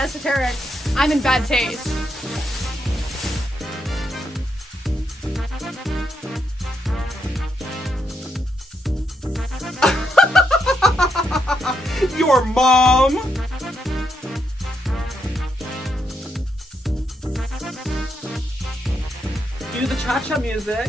esoteric. I'm in bad taste. Your mom? Do the cha-cha music.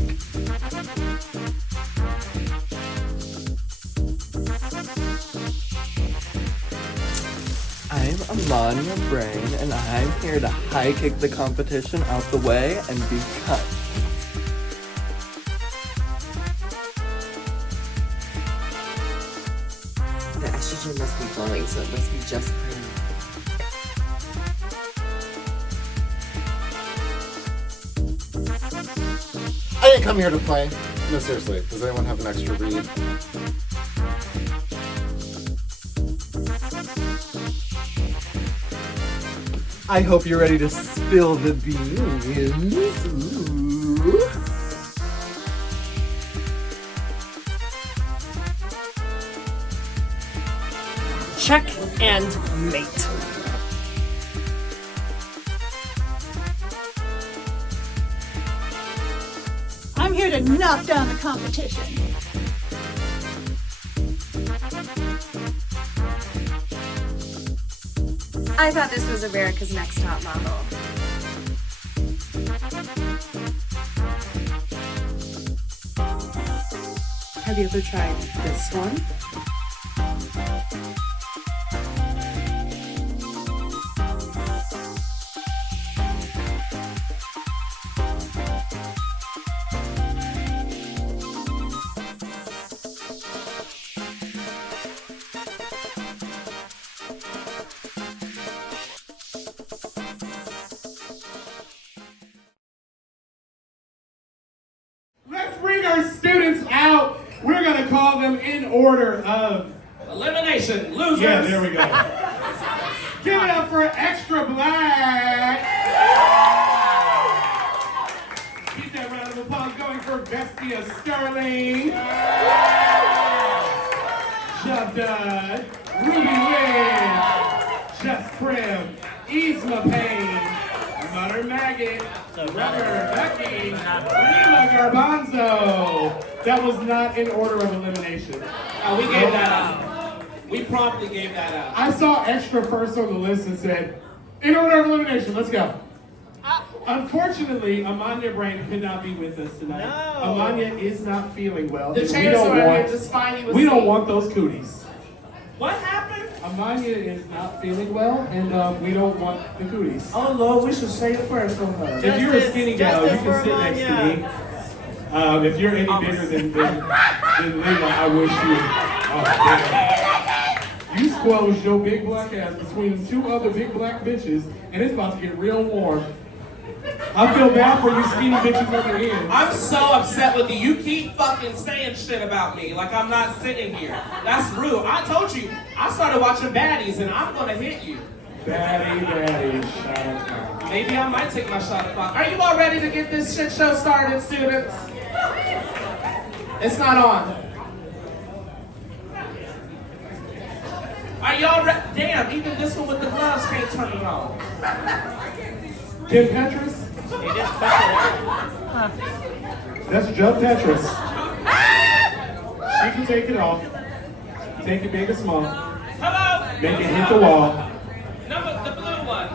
I'm Amania Brain, and I'm here to high kick the competition out the way and be cut. The estrogen must be flowing, so it must be just Payne. I didn't come here to play. No, seriously. Does anyone have an extra read? I hope you're ready to spill the beans. Ooh. Check and mate. I'm here to knock down the competition. I thought this was America's Next Top Model. Have you ever tried this one? Let's bring our students out. We're going to call them in order of elimination. Losers. Yeah, there we go. Give it up for Extra Black. Keep that round of applause going for Bestia Sterling. Jubdud. Ruby Wynn. Just Prim. Ezma Payne. Mutter Maggot. Rubber Becky. Leela Garbanzo. That was not in order of elimination. We gave that out. We promptly gave that out. I saw Extra first on the list and said, in order of elimination, let's go. Unfortunately, Amania Brain could not be with us tonight. No. Amania is not feeling well. The chancellor here just fine. He was we don't want those cooties. What happened? Amania is not feeling well, and we don't want the cooties. Oh Lord, we should say a prayer for her. If you're a skinny gal, you can sit next to me. If you're any bigger than Leela, I wish you. You squelched your big black ass between two other big black bitches, and it's about to get real warm. I feel bad for you skinny bitches over here. I'm so upset with you. You keep fucking saying shit about me like I'm not sitting here. That's rude. I told you, I started watching Baddies and I'm gonna hit you. Baddie, shut up. Maybe I might take my shot at Are you all ready to get this shit show started, students? It's not on. Are y'all ready? Damn, even this one with the gloves can't turn it on. Kim Petras? That's Jub Tetris. She can take it off. Take it big or small. Hello? Make it hit the wall. Number, the blue one.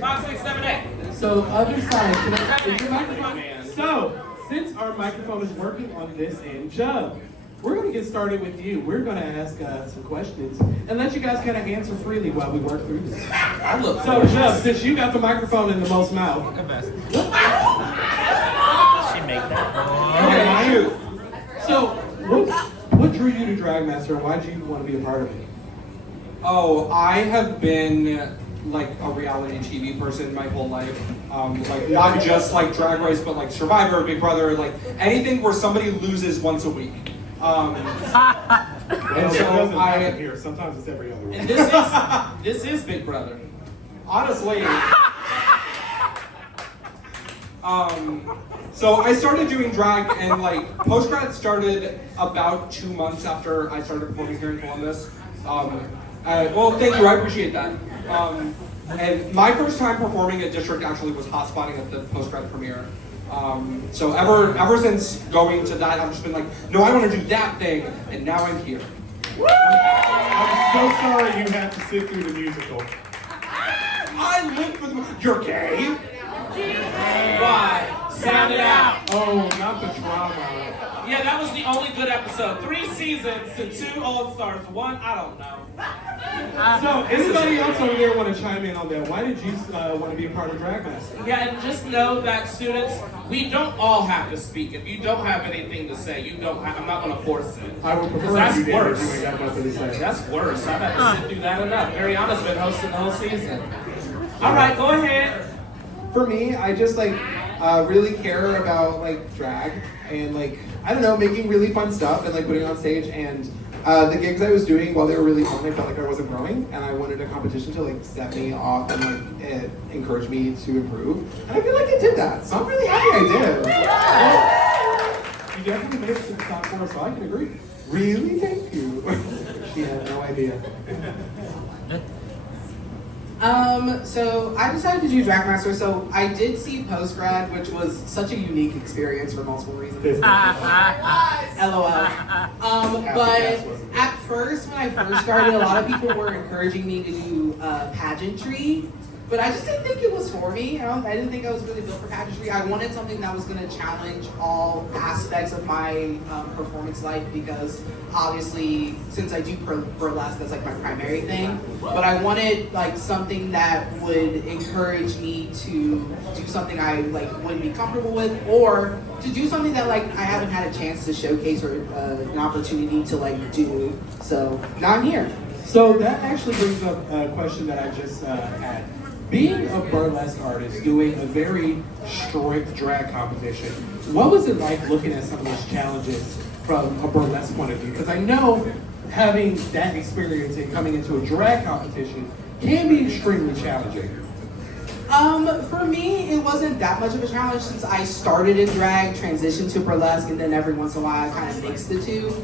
5, 6, 7, 8. So, other side. Is your microphone? So, since our microphone is working on this end, Jub, we're going to get started with you. We're going to ask some questions and let you guys kind of answer freely while we work through this. So, Jub, since you got the microphone in the most mouth. The best. She made that. Okay, shoot. So, what drew you to Drag Master and why did you want to be a part of it? Oh, I have been like a reality TV person my whole life. Like not just like Drag Race, but like Survivor, Big Brother, like anything where somebody loses once a week. And so I here. Sometimes it's every other week. And this is Big Brother. honestly. So I started doing drag, and like post grad started about 2 months after I started performing here in Columbus. Well, thank you. I appreciate that. And my first time performing at District actually was hot spotting at the post-grad premiere. So ever since going to that, I've just been like, no, I want to do that thing, and now I'm here. I'm so sorry you had to sit through the musical. I live for the. You're gay? Why? Sound it out. Oh, not the drama. Yeah, that was the only good episode. 3 seasons to 2 All Stars. 1, I don't know. So, anybody else over there want to chime in on that? Why did you want to be a part of Drag Master? Yeah, and just know that students, we don't all have to speak. If you don't have anything to say, you don't have, I'm not going to force it. I would prefer That's you did worse. if you ain't got nothing to say. That's worse. I've had to sit through that enough. Very honest, been hosting the whole season. All right, go ahead. For me, I just really care about drag and I don't know, making really fun stuff and putting it on stage. And the gigs I was doing, while they were really fun, I felt like I wasn't growing, and I wanted a competition to set me off and encourage me to improve. And I feel like I did that, so I'm really happy I did. You definitely made it to the top 4, so I can agree. Really? Thank you. She had no idea. So I decided to do Drag Master. So I did see post grad, which was such a unique experience for multiple reasons. LOL. But at first, when I first started, a lot of people were encouraging me to do pageantry. But I just didn't think it was for me. I didn't think I was really built for pageantry. I wanted something that was going to challenge all aspects of my performance life, because obviously, since I do burlesque, that's my primary thing. But I wanted something that would encourage me to do something I wouldn't be comfortable with, or to do something that I haven't had a chance to showcase or an opportunity to do. So now I'm here. So that actually brings up a question that I just had. Being a burlesque artist, doing a very strict drag competition, what was it like looking at some of those challenges from a burlesque point of view? Because I know having that experience and coming into a drag competition can be extremely challenging. For me, it wasn't that much of a challenge, since I started in drag, transitioned to burlesque, and then every once in a while I kind of mixed the two.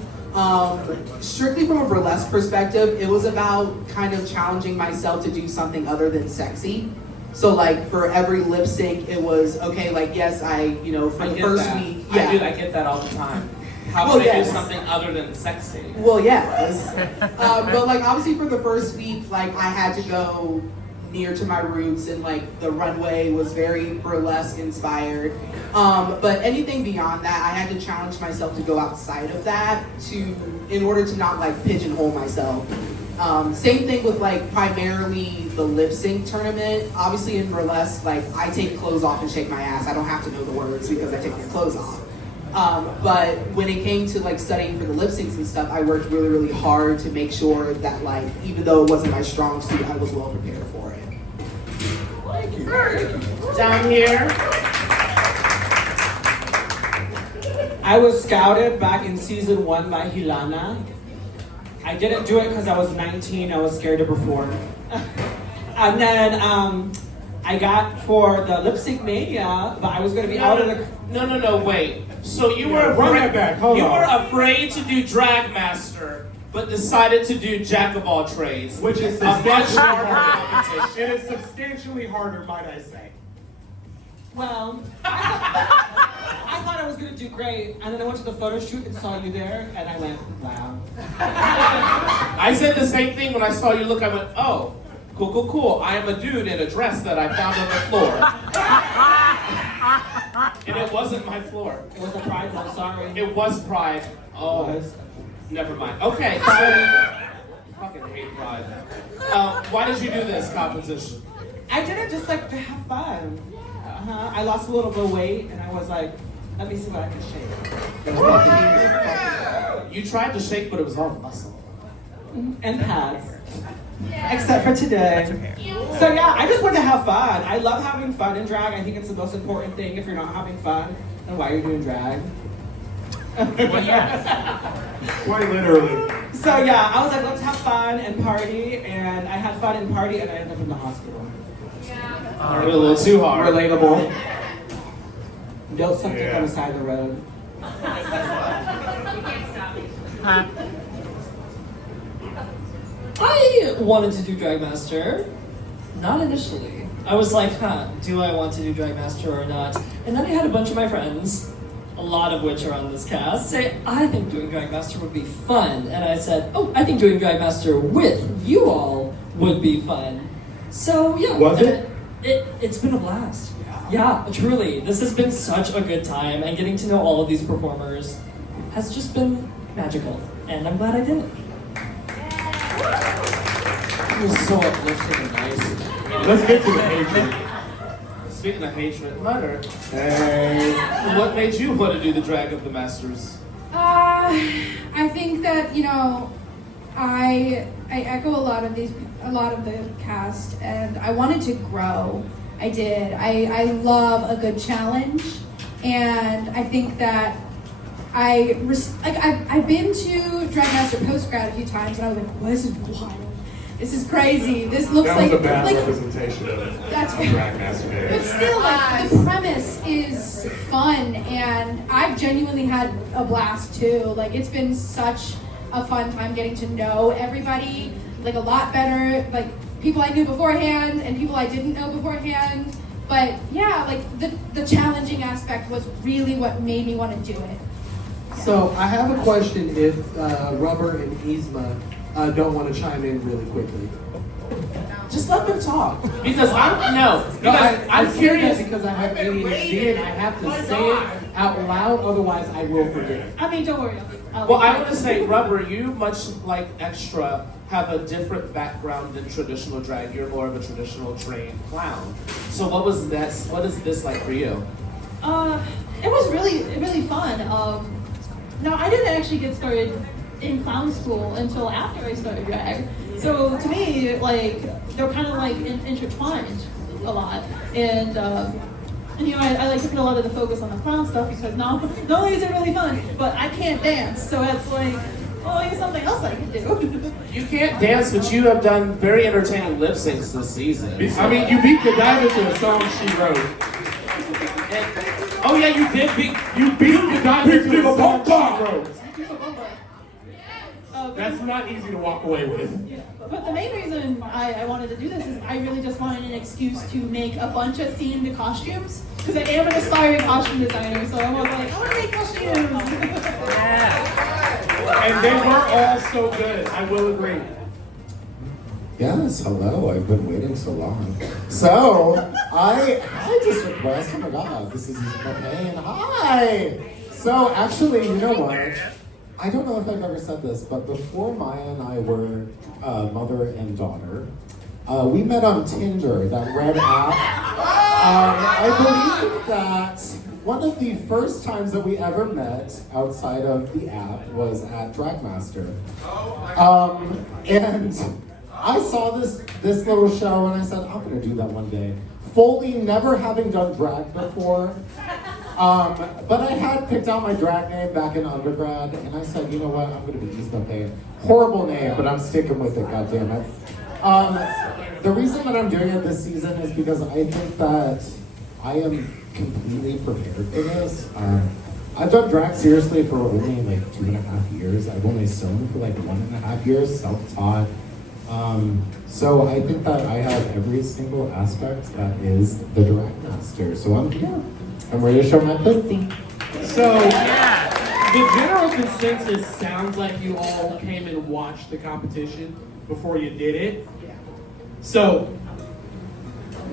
Strictly from a burlesque perspective, it was about kind of challenging myself to do something other than sexy. So for every lip sync, it was okay. Yes, for the first week, yeah. I get that all the time. How can I do something other than sexy? Well, yes. But obviously for the first week, I had to go near to my roots, and the runway was very burlesque inspired. But anything beyond that, I had to challenge myself to go outside of that in order to not pigeonhole myself. Same thing with primarily the lip sync tournament. Obviously in burlesque, I take clothes off and shake my ass. I don't have to know the words because I take my clothes off. But when it came to studying for the lip syncs and stuff, I worked really, really hard to make sure that even though it wasn't my strong suit, I was well prepared for it. Down here. I was scouted back in season 1 by Hilana. I didn't do it because I was 19. I was scared to perform. And then I got for the Lip Sync Mania, but I was going to be out of the... No, wait. So you were run that back. Hold on. were afraid to do Drag Master, but decided to do Jack of all trades, Which is a much substantially harder harder. competition. It is substantially harder, might I say. Well, I thought I was going to do great, and then I went to the photo shoot and saw you there, and I went, wow. I said the same thing when I saw you look. I went, oh, cool. I am a dude in a dress that I found on the floor. And it wasn't my floor. It was a pride one, sorry. It was Pride. Oh, never mind. Okay, so fucking hate Pride. Why did you do this competition? I did it just to have fun. I lost a little bit of weight, and I was like, let me see what I can shake. You tried to shake, but it was all muscle. And pads. Except for today. So yeah, I just want to have fun. I love having fun in drag. I think it's the most important thing. If you're not having fun, then why are you doing drag? Quite literally. So yeah, I was like, let's have fun and party, and I had fun and party, and I ended up in the hospital. A little too hard. Relatable. Don't something on the side of the road. I wanted to do Drag Master. Not initially. I was like, do I want to do Drag Master or not? And then I had a bunch of my friends, a lot of which are on this cast, say, I think doing Drag Master would be fun. And I said, oh, I think doing Drag Master with you all would be fun. So yeah. Was it? It's been a blast. Yeah, truly. This has been such a good time, and getting to know all of these performers has just been magical. And I'm glad I did it. It was so uplifting and nice. Let's get to the hatred. Speaking of hatred, Mutter, Hey. what made you want to do the Drag of the Masters? I think that, I echo a lot of the cast, and I wanted to grow. I did. I love a good challenge, and I think that I've been to Drag Master Postgrad a few times, and I was like, well, this is wild. This is crazy. This looks That was like a bad representation of that's Drag Master Day. But still, the premise is fun, and I've genuinely had a blast too. It's been such a fun time getting to know everybody, a lot better, people I knew beforehand and people I didn't know beforehand. But yeah, the challenging aspect was really what made me want to do it. So I have a question if Rubber and Ezma don't want to chime in really quickly. Just let them talk. Because I'm say curious. that because I have ADHD and I have to say it out loud, otherwise I will forget. I mean, don't worry. Well, I want to say, Rubber, you, much like Extra, have a different background than traditional drag. You're more of a traditional trained clown. So what is this like for you? It was really fun. Now, I didn't actually get started in clown school until after I started drag. So to me, they're kind of intertwined a lot. And I like to put a lot of the focus on the clown stuff because not only is it really fun, but I can't dance. So it's here's something else I can do. You can't dance, but you have done very entertaining lip syncs this season. I mean, you beat Godiva to a song she wrote. Oh yeah, you did beat. You beat Godiva to a song she wrote. That's not easy to walk away with. Yeah. But the main reason I wanted to do this is I really just wanted an excuse to make a bunch of themed costumes because I am an aspiring costume designer, so I was like, I want to make costumes. And they were all so good, I will agree. Yes, hello. I've been waiting so long. So, I just request, oh my god, this is Payne. Hi! So, actually, you know what? I don't know if I've ever said this, but before Maya and I were mother and daughter, we met on Tinder, that red app. I believe that one of the first times that we ever met outside of the app was at Drag Master. And I saw this little show and I said, I'm gonna do that one day. Fully never having done drag before. But I had picked out my drag name back in undergrad, and I said, you know what, I'm gonna be Ezma Payne. Horrible name, but I'm sticking with it, goddammit. The reason that I'm doing it this season is because I think that I am completely prepared for this. I've done drag seriously for only 2.5 years. I've only sewn for 1.5 years, self-taught. So I think that I have every single aspect that is the drag master. So I'm here. I'm ready to show my pussy. So, the general consensus sounds like you all came and watched the competition before you did it. So,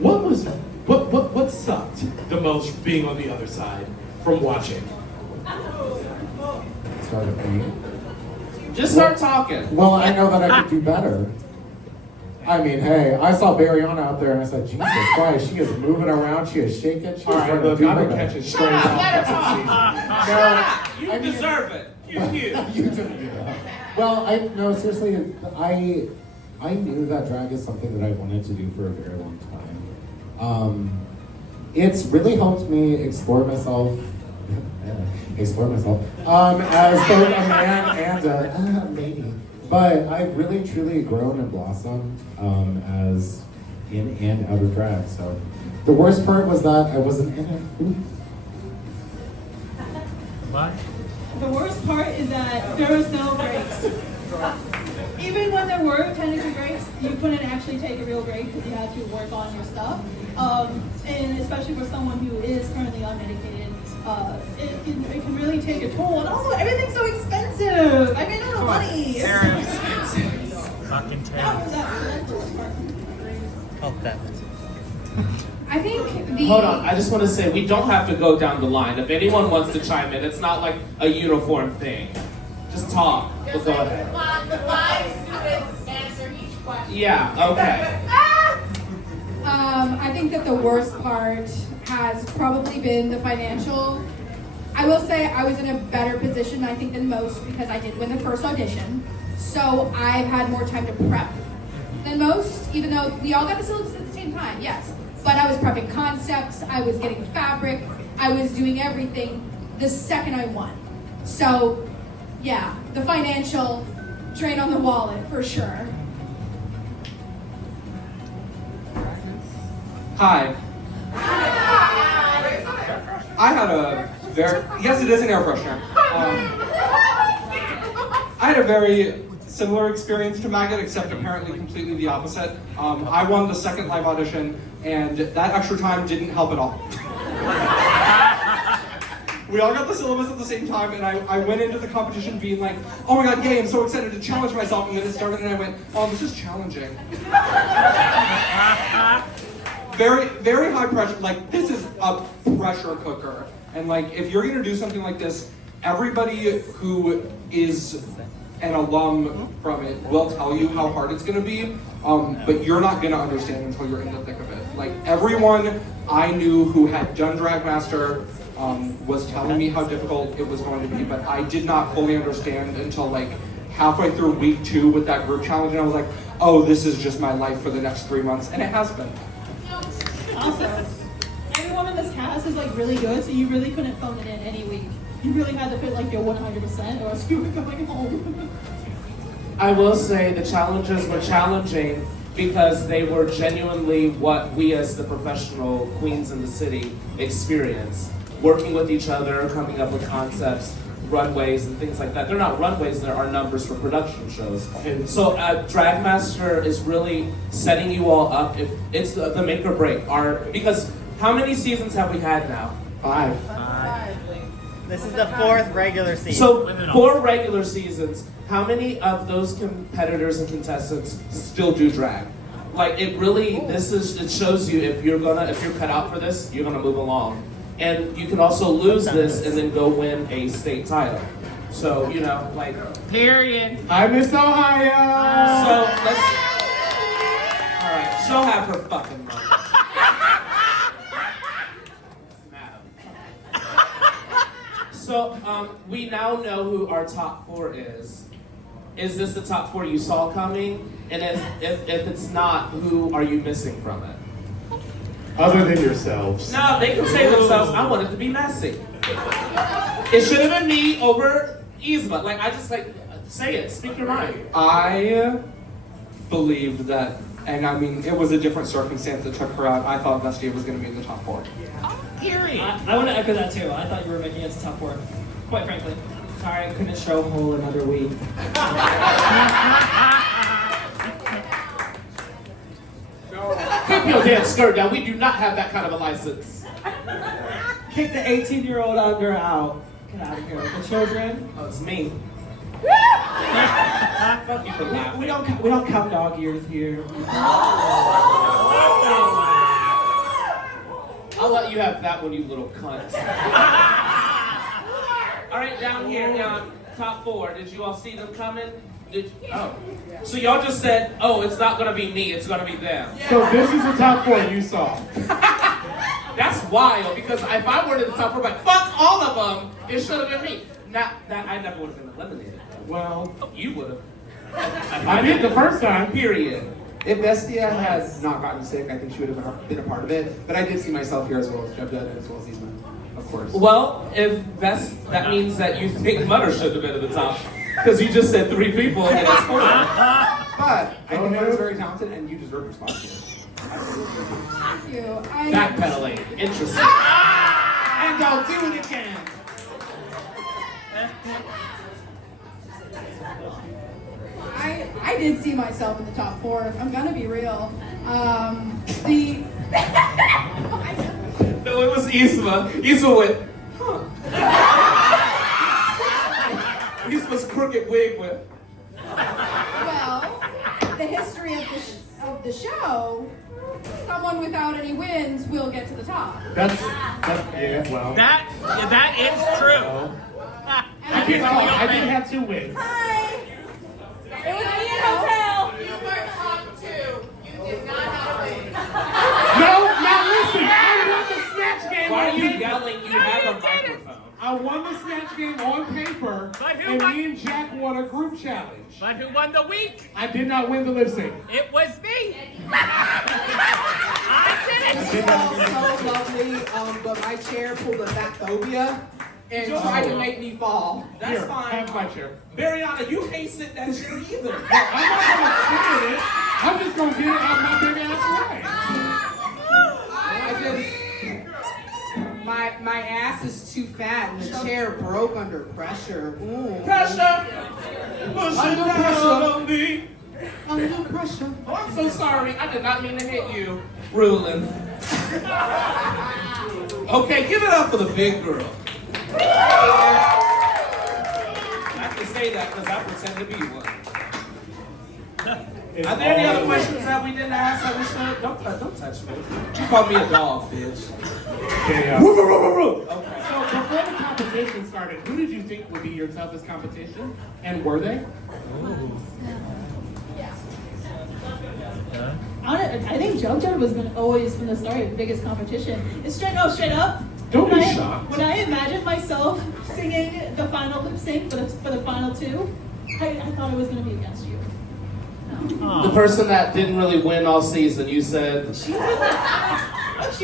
what sucked the most being on the other side from watching? Start with me. Just start talking. Well, I know that I could do better. I mean, hey, I saw Barryana out there and I said, Jesus Christ, she is moving around, she is shaking, she is Alright, trying to look, do I've her been best. catching straight off. You deserve it. You do. Well, seriously, I knew that drag is something that I wanted to do for a very long time. It's really helped me explore myself as both a man and a lady. But I've really truly grown and blossomed as in and out of drag. So the worst part was that I wasn't in it. Ooh. The worst part is that there was no breaks. even when there were technical breaks, you couldn't actually take a real break because you had to work on your stuff. And especially for someone who is currently unmedicated, it can really take a toll. And also, everything's so expensive. I made a lot of money. Fucking Oh, theft. I think the. Hold on, I just want to say we don't have to go down the line. If anyone wants to chime in, it's not like a uniform thing. Just talk. We'll go ahead. The 5 students answer each question. Yeah, okay. I think that the worst part has probably been the financial. I will say I was in a better position, I think, than most because I did win the first audition. So I've had more time to prep than most, even though we all got the syllabus at the same time, yes. But I was prepping concepts, I was getting fabric, I was doing everything the second I won. So, yeah, the financial drain on the wallet, for sure. Hi. I had a very, yes it is an air freshener. I had a very similar experience to Maggot, except apparently completely the opposite. I won the second live audition, and that extra time didn't help at all. We all got the syllabus at the same time, and I went into the competition being like, oh my god, yay, I'm so excited to challenge myself, and then it started and I went, oh, this is challenging. Very, very high pressure, like this is a pressure cooker. And like, if you're gonna do something like this, everybody who is an alum from it will tell you how hard it's gonna be, but you're not gonna understand until you're in the thick of it. Like everyone I knew who had done Drag Master was telling me how difficult it was going to be, but I did not fully understand until like halfway through week 2 with that group challenge, and I was like, oh, this is just my life for the next 3 months, and it has been. Also, everyone in this cast is like really good, so you really couldn't phone it in any week. You really had to put like your 100% or else you were going home. I will say the challenges were challenging because they were genuinely what we as the professional queens in the city experience. Working with each other, coming up with concepts, runways and things like that. They're not runways, there are numbers for production shows. And so Drag Master is really setting you all up. If it's the make or break. Because how many seasons have we had now? 5. This is the 4th regular season. So 4 regular seasons, how many of those competitors and contestants still do drag? Like it really, it shows you if you're cut out for this, you're gonna move along. And you can also lose this and then go win a state title. So, you know, like... Period. I miss Ohio! So, let's... Alright, she'll have her fucking money. So, we now know who our top 4 is. Is this the top 4 you saw coming? And if it's not, who are you missing from it? Other than yourselves. No, they can say themselves, I want it to be messy. It should have been me over Ezma. Like, I just like, say it, speak your mind. I believed that, and I mean, it was a different circumstance that took her out. I thought Vestia was going to be in the top 4. Period. I want to echo that too. I thought you were making it to top 4, quite frankly. Sorry, I couldn't show Hole another week. Keep your damn skirt down. We do not have that kind of a license. Kick the 18-year-old under out. Get out of here. The children. Oh, it's me. Fuck you for laughing. We don't count dog years here. I'll let you have that one, you little cunt. All right, down here, top 4. Did you all see them coming? Oh. So y'all just said, oh, it's not gonna be me, it's gonna be them. So this is the top 4 you saw. That's wild, because if I were in the top 4, like, fuck all of them, it should have been me. Not that I never would have been eliminated. Well, you would have. I did the first time. Period. If Vestia had not gotten sick, I think she would have been a part of it. But I did see myself here as well as Jubdud and as well as Ezma, of course. Well, that means that you think Mutter should have been at the top. Because you just said 3 people and it's 4. But I think Mutter's very talented and you deserve your spot here. Thank you. Backpedaling. Interesting. And I'll do it again. I did see myself in the top 4. I'm gonna be real. No, it was Ezma. Ezma went, huh. Ezma's crooked wig went. Well, the history of the show, someone without any wins will get to the top. That's yeah, well. That is true. I did have 2 wins. Hi. It was me and Hotel. You were top 2. You did not have a win. No, now listen. I won the snatch game. Why on are you paper. yelling? You have a microphone. I won the snatch game on paper, But who and won? me and Jack won a group challenge. But who won the week? I did not win the lip sync. It was me. I did It's it. all so lovely, but my chair pulled a fat phobia and tried to make me fall. That's Here, fine. have my chair. Mariana, you hate sitting that chair either. I'm not gonna sit in it. I'm just gonna get it out my big ass way. My ass is too fat and the chair broke under pressure. Ooh. Pressure! Push it Under down pressure. on me. Under pressure. Oh, I'm so sorry. I did not mean to hit you. Ruling. Okay, give it up for the big girl. I can say that because I pretend to be one. Are there any other questions that we didn't ask that we should? Don't touch me. You called me a dog, bitch. Yeah. Okay. So before the competition started, who did you think would be your toughest competition? And were they? I think Jubdud was always from the start the biggest competition. It's straight up. Don't be When shocked. When I imagined myself singing the final lip sync for the final 2, I thought it was going to be against you. The person that didn't really win all season, you said. She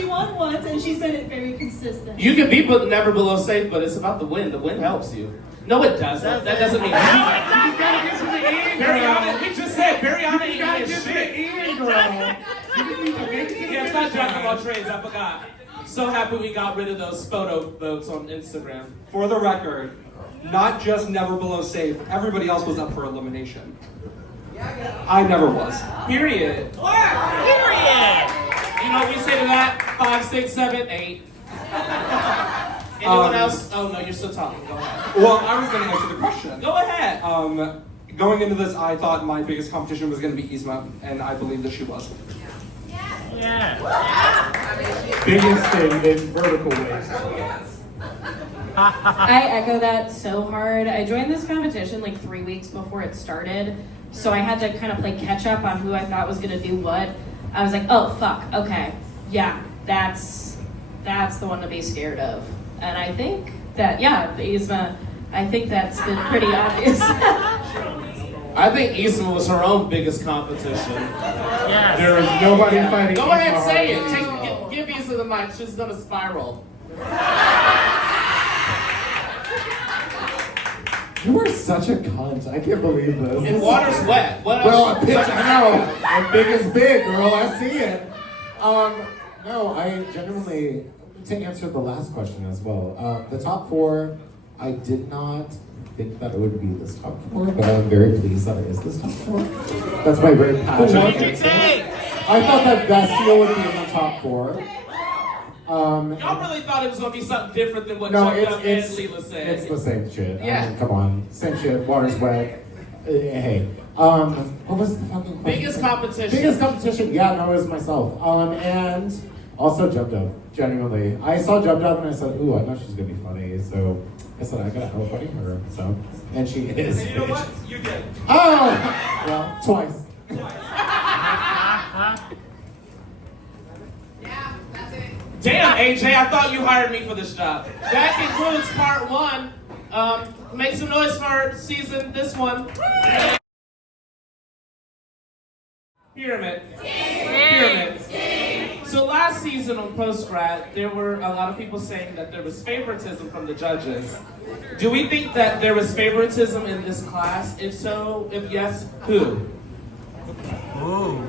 won once, and she's been very consistent. You can be never below safe, but it's about the win. The win helps you. No, it doesn't. That doesn't mean You gotta get to the end, girl. Mariana, we just said Mariana You ain't gotta this get to the shit. end, girl. You just need to make it to the Yeah, it's not finish Jack of line. all trades. I forgot. So happy we got rid of those photo votes on Instagram. For the record, not just never below safe, everybody else was up for elimination. I never was. Period. Period. You know what we say to that? 5, 6, 7, 8. Anyone else? Oh no, you're still talking. Go ahead. Well, I was going to answer the question. Go ahead. Going into this, I thought my biggest competition was going to be Ezma, and I believe that she was. Yeah. Biggest thing in vertical waves. I echo that so hard. I joined this competition like 3 weeks before it started, so I had to kind of play catch up on who I thought was gonna do what. I was like, oh fuck, okay, yeah, that's the one to be scared of. And I think that, yeah, Ezma, I think that's been pretty obvious. I think Ezma was her own biggest competition. Yes. There is nobody fighting. Go ahead, Ezma say it. harder. Give Ezma the mic. She's gonna spiral. You are such a cunt. I can't believe this. And water's wet. What Well, else? a bitch, I know. A big is big, girl. I see it. No, I genuinely, to answer the last question as well, the top 4, I did not think that it would be this top 4, but I'm very pleased that it is this top 4. That's my very passionate answer. I thought that Bestia would be in the top 4. Y'all really thought it was gonna be something different than what No, Jubdud and it's Leela said. It's the same shit. Yeah. I mean, come on, same shit. Water's wet. Hey, what was the fucking question? Biggest competition. Biggest competition. Yeah, no, it was myself. And also Jubdud. Genuinely, I saw Jubdud and I said, "Ooh, I know she's gonna be funny." So I said, "I gotta out funny her." So, and she is. And you know what? You did. Oh, well, twice. Damn, AJ, I thought you hired me for this job. That concludes part 1. Make some noise for this one. Pyramid. Pyramid. So last season on Postgrad, there were a lot of people saying that there was favoritism from the judges. Do we think that there was favoritism in this class? If so, if yes, who? Ooh.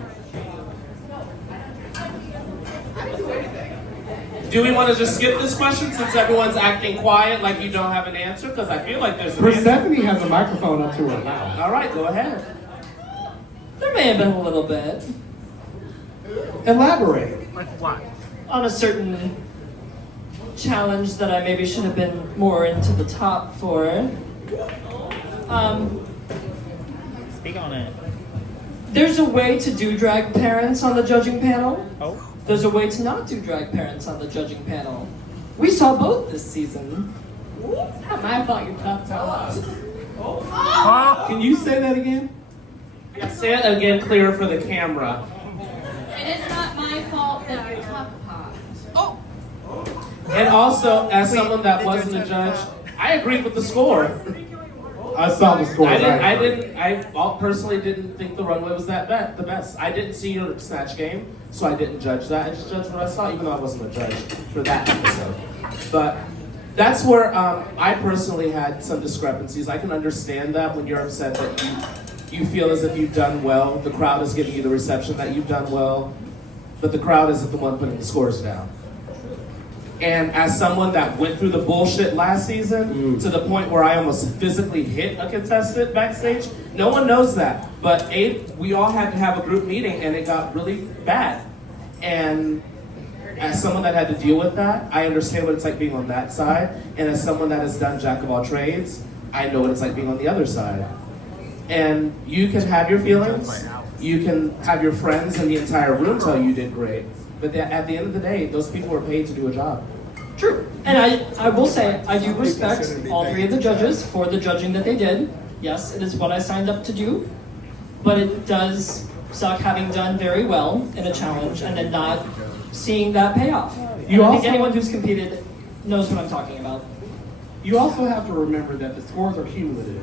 Do we want to just skip this question since everyone's acting quiet like you don't have an answer? Because I feel like there's an answer. Persephone has a microphone up to her mouth. All right, go ahead. There may have been a little bit. Elaborate. Like what? On a certain challenge that I maybe should have been more into the top for. Speak on it. There's a way to do drag parents on the judging panel. Oh. There's a way to not do drag parents on the judging panel. We saw both this season. It's not my fault you're tough to Can you say that again? Yeah, say it again clearer for the camera. It is not my fault that you're tough pot. And also, as someone that wasn't a judge, I agreed with the score. I saw the score. I personally didn't think the runway was the best. I didn't see your Snatch game, so I didn't judge that. I just judged what I saw, even though I wasn't a judge for that episode. But that's where I personally had some discrepancies. I can understand that when you're upset that you feel as if you've done well. The crowd is giving you the reception that you've done well, but the crowd isn't the one putting the scores down. And as someone that went through the bullshit last season to the point where I almost physically hit a contestant backstage, no one knows that. But we all had to have a group meeting and it got really bad. And as someone that had to deal with that, I understand what it's like being on that side. And as someone that has done jack of all trades, I know what it's like being on the other side. And you can have your feelings, you can have your friends and the entire room tell you did great. But at the end of the day, those people were paid to do a job. True. And I will say, I do respect all three of the judges for the judging that they did. Yes, it is what I signed up to do. But it does suck having done very well in a challenge and then not seeing that payoff. And I think anyone who's competed knows what I'm talking about. You also have to remember that the scores are cumulative.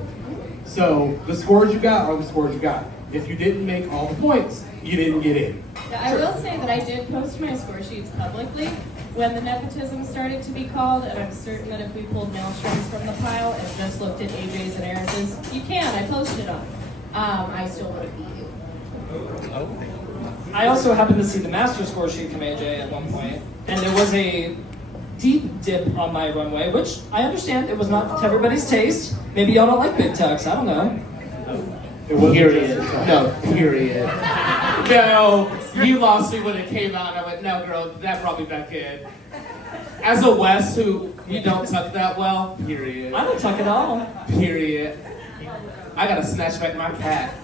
So the scores you got are the scores you got. If you didn't make all the points, you didn't get in. I will say that I did post my score sheets publicly when the nepotism started to be called, and I'm certain that if we pulled maelstroms from the pile and just looked at AJ's and Eris's, you can, I posted them. I still would have beat you. I also happened to see the master score sheet from AJ at one point, and there was a deep dip on my runway, which I understand it was not to everybody's taste. Maybe y'all don't like big tucks, I don't know. Period. No, period. No, you lost me when it came out, and I went, no, girl, that brought me back in. As a West who we don't tuck that well, period. I don't tuck at all. Period. I gotta snatch back my cat.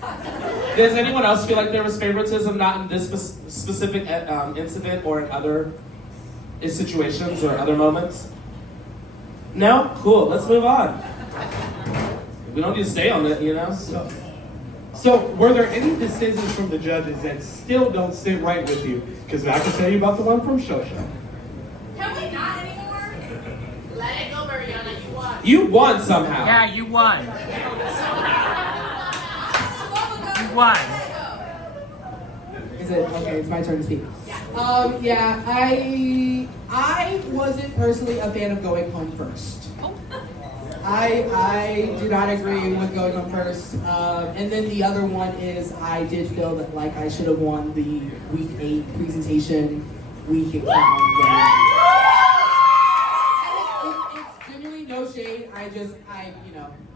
Does anyone else feel like there was favoritism, not in this specific incident or in other situations or other moments? No? Cool, let's move on. We don't need to stay on it, you know? So, were there any decisions from the judges that still don't sit right with you? Because I can tell you about the one from Shosha. Can we not anymore? Let it go, Mariana. You won. You won somehow. Yeah, you won. You won. Is it okay? It's my turn to speak. Yeah, I wasn't personally a fan of going home first. I do not agree with going home first. And then the other one is I did feel that like I should have won the week 8 presentation week and crown. It's genuinely no shade.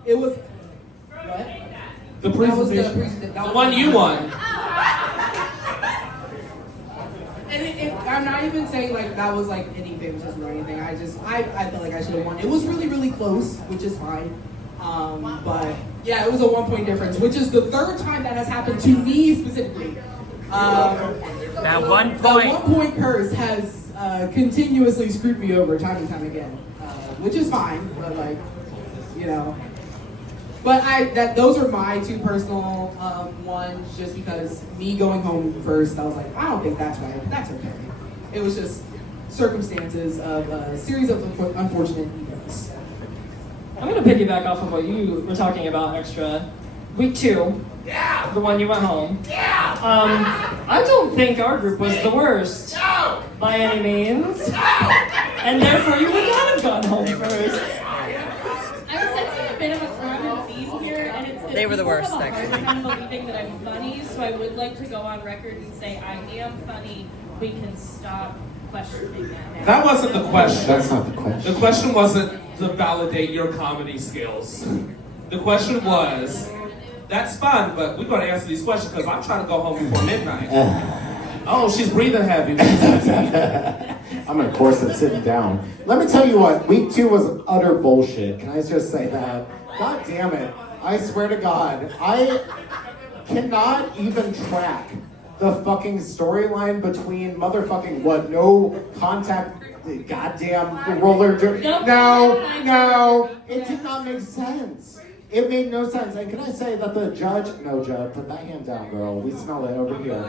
It was what? The presentation. The one you won. And I'm not even saying like that was like any favoritism or anything. I felt like I should have won. It was really, really close, which is fine. But yeah, it was a 1 point difference, which is the third time that has happened to me specifically. That 1 point. The 1 point curse has continuously screwed me over time and time again, which is fine. But like, you know. But those are my two personal ones, just because me going home first, I was like, I don't think that's right. That's okay. It was just circumstances of a series of unfortunate events. I'm going to piggyback off of what you were talking about extra. Week 2, the one you went home. I don't think our group was the worst by any means. And therefore you would not have gone home first. I was sensing a bit of a common theme here, and it's that They were the people worst, have a hard actually. time believing that I'm funny, so I would like to go on record and say I am funny. We can stop questioning that now. That wasn't the question. That's not the question. The question wasn't to validate your comedy skills. The question was, That's fun, but we're gonna answer these questions because I'm trying to go home before midnight. Oh, she's breathing heavy. I'm in corset sitting down. Let me tell you what, week 2 was utter bullshit. Can I just say that? God damn it. I swear to God, I cannot even track the fucking storyline between motherfucking what? No contact, the goddamn roller. No, it did not make sense. It made no sense. And can I say that the judge, no judge, put that hand down, girl. We smell it over here.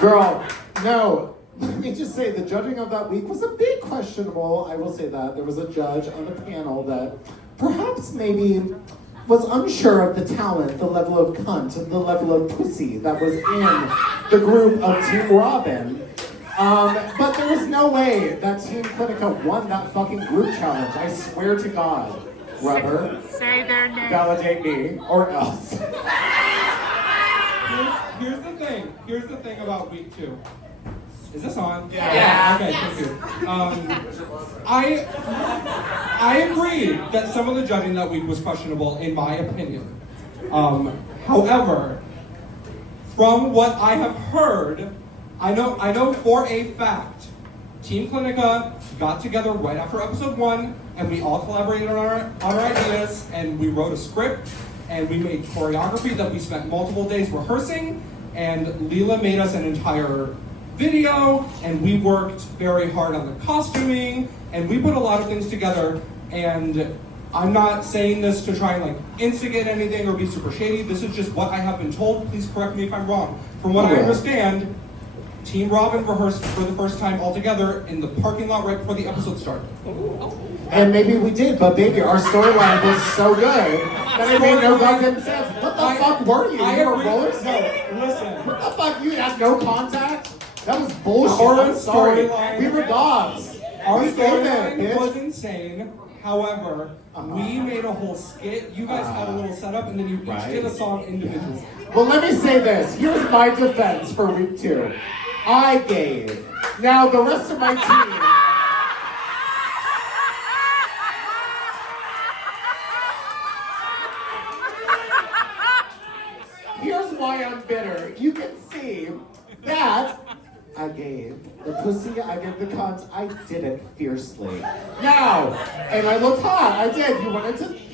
Girl, no. Let me just say, the judging of that week was a bit questionable. I will say that. There was a judge on the panel that perhaps maybe was unsure of the talent, the level of cunt, the level of pussy that was in the group of Team Robin. But there was no way that Team Clinica won that fucking group challenge. I swear to God. Rubber. Say their name. Validate me, or else. Here's the thing about week 2. Is this on? Yeah. Okay, thank you. I agree that some of the judging that week was questionable, in my opinion. However, from what I have heard, I know for a fact, Team Clinica got together right after episode 1, and we all collaborated on our ideas, and we wrote a script, and we made choreography that we spent multiple days rehearsing, and Leela made us an entire video, and we worked very hard on the costuming, and we put a lot of things together, and I'm not saying this to try and like instigate anything or be super shady. This is just what I have been told. Please correct me if I'm wrong. From what I understand, Team Robin rehearsed for the first time all together in the parking lot right before the episode started. And maybe we did, but baby, our storyline was so good that it made no goddamn sense. What the fuck were you? You were roller skating? Listen. What the fuck? You had no contact? That was bullshit. Our I'm sorry. storyline- We were dogs. Our We gave it, storyline bitch. was insane. However, we made a whole skit. You guys had a little setup, and then you each did a song individually. Well, let me say this. Here's my defense for week 2. I gave. Now, the rest of my team... Here's why I'm bitter. You can see that I gave the pussy, I gave the cunt, I did it fiercely. Now, and I looked hot, I did.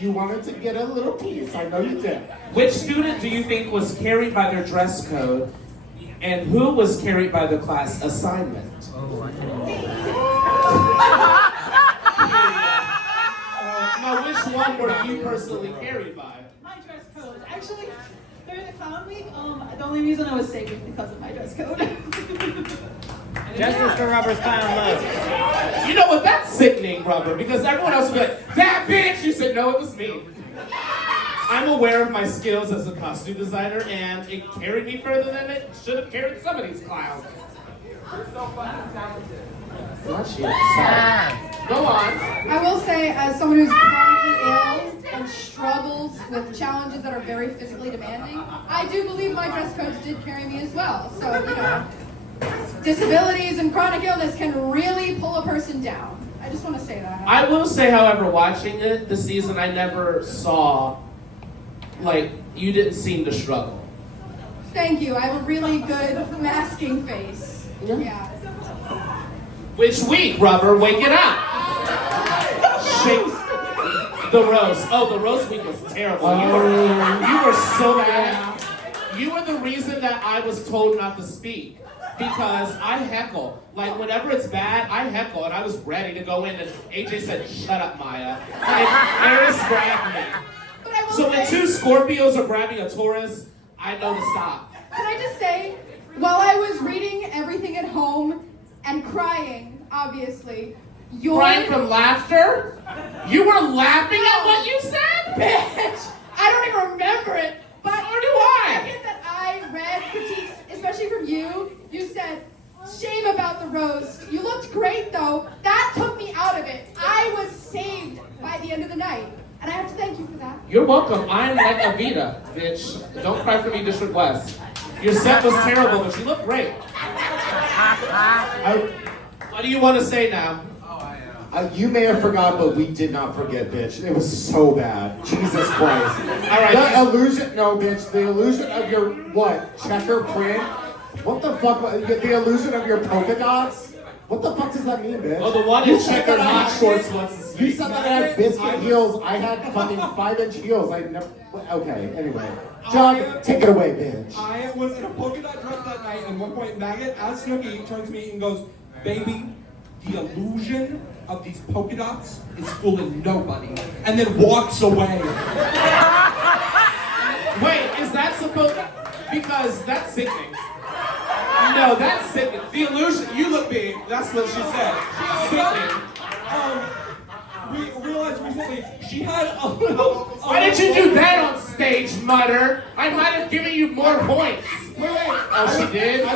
You wanted to get a little piece, I know you did. Which student do you think was carried by their dress code, and who was carried by the class assignment? Now, which one were you personally carried by? My dress code. Actually, during the clown week, the only reason I was safe was because of my dress code. Justice for Rubber's clown look. You know what? That's sickening, Rubber, because everyone else would be like, that bitch! You said, no, it was me. I'm aware of my skills as a costume designer, and it carried me further than it should have carried some of these clowns. Go on. I will say, as someone who's chronically ill and struggles with challenges that are very physically demanding, I do believe my dress codes did carry me as well. So, you know, disabilities and chronic illness can really pull a person down. I just want to say that. I will say, however, watching it this season, I never saw, like, you didn't seem to struggle. Thank you. I have a really good masking face. Yeah. Which week, Rubber? Wake it up! Shake the roast. Oh, the roast week was terrible. You were so bad. You were the reason that I was told not to speak. Because I heckle. Like, whenever it's bad, I heckle. And I was ready to go in, and AJ said, shut up, Maya. And Eris grabbed me. So when two Scorpios are grabbing a Taurus, I know to stop. Can I just say, while I was reading everything at home and crying, obviously, Crying from laughter? You were laughing at what you said? Bitch! I don't even remember it. But nor do I. The second that I read critiques, especially from you, you said, shame about the roast. You looked great though. That took me out of it. I was saved by the end of the night. And I have to thank you for that. You're welcome. I'm like Avita, bitch. Don't cry for me, District West. Your set was terrible, but you look great. What do you want to say now? You may have forgot, but we did not forget, bitch. It was so bad. Jesus Christ. All right. The illusion, no, bitch. The illusion of your, what, checker print? What the fuck? The illusion of your polka dots? What the fuck does that mean, bitch? Oh, the one in checkered hot shorts wants to speak. You said that I had biscuit heels. I had fucking 5-inch heels. I never. Okay, anyway. Jug, take it away, bitch. I was in a polka dot dress that night, and at one point, Maggot, as Snooki, turns to me and goes, "Baby, the illusion of these polka dots is fooling nobody," and then walks away. Wait, is that supposed? Because that's sickening. No, that's sickening. The illusion. You look big. That's what she said. Sickening. We realized recently she had a little. Why did you do that on stage, Mutter? I might have given you more points. Wait. Oh, she did? I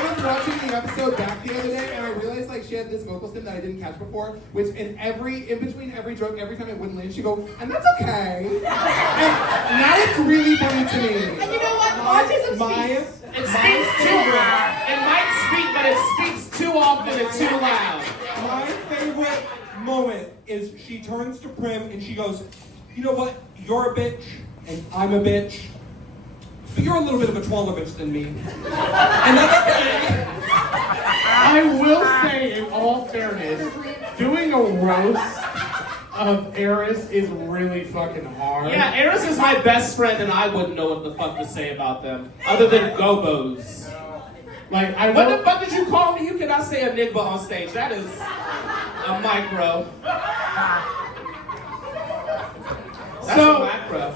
was watching the episode back the other day, and I realized like she had this vocal stim that I didn't catch before, which in between every joke, every time it wouldn't land, she'd go, "And that's okay." And now it's really funny to me. And you know what? Autism speaks. It speaks too loud. It might speak, but it speaks too often and too loud. My favorite moment is she turns to Prim and she goes, "You know what? You're a bitch and I'm a bitch, but you're a little bit of a taller bitch than me." And that's I will say, in all fairness, doing a roast of Eris is really fucking hard. Yeah, Eris is my best friend, and I wouldn't know what the fuck to say about them, other than gobos. Like, what the fuck did you call me? You cannot say enigma on stage. That is a micro. That's a macro.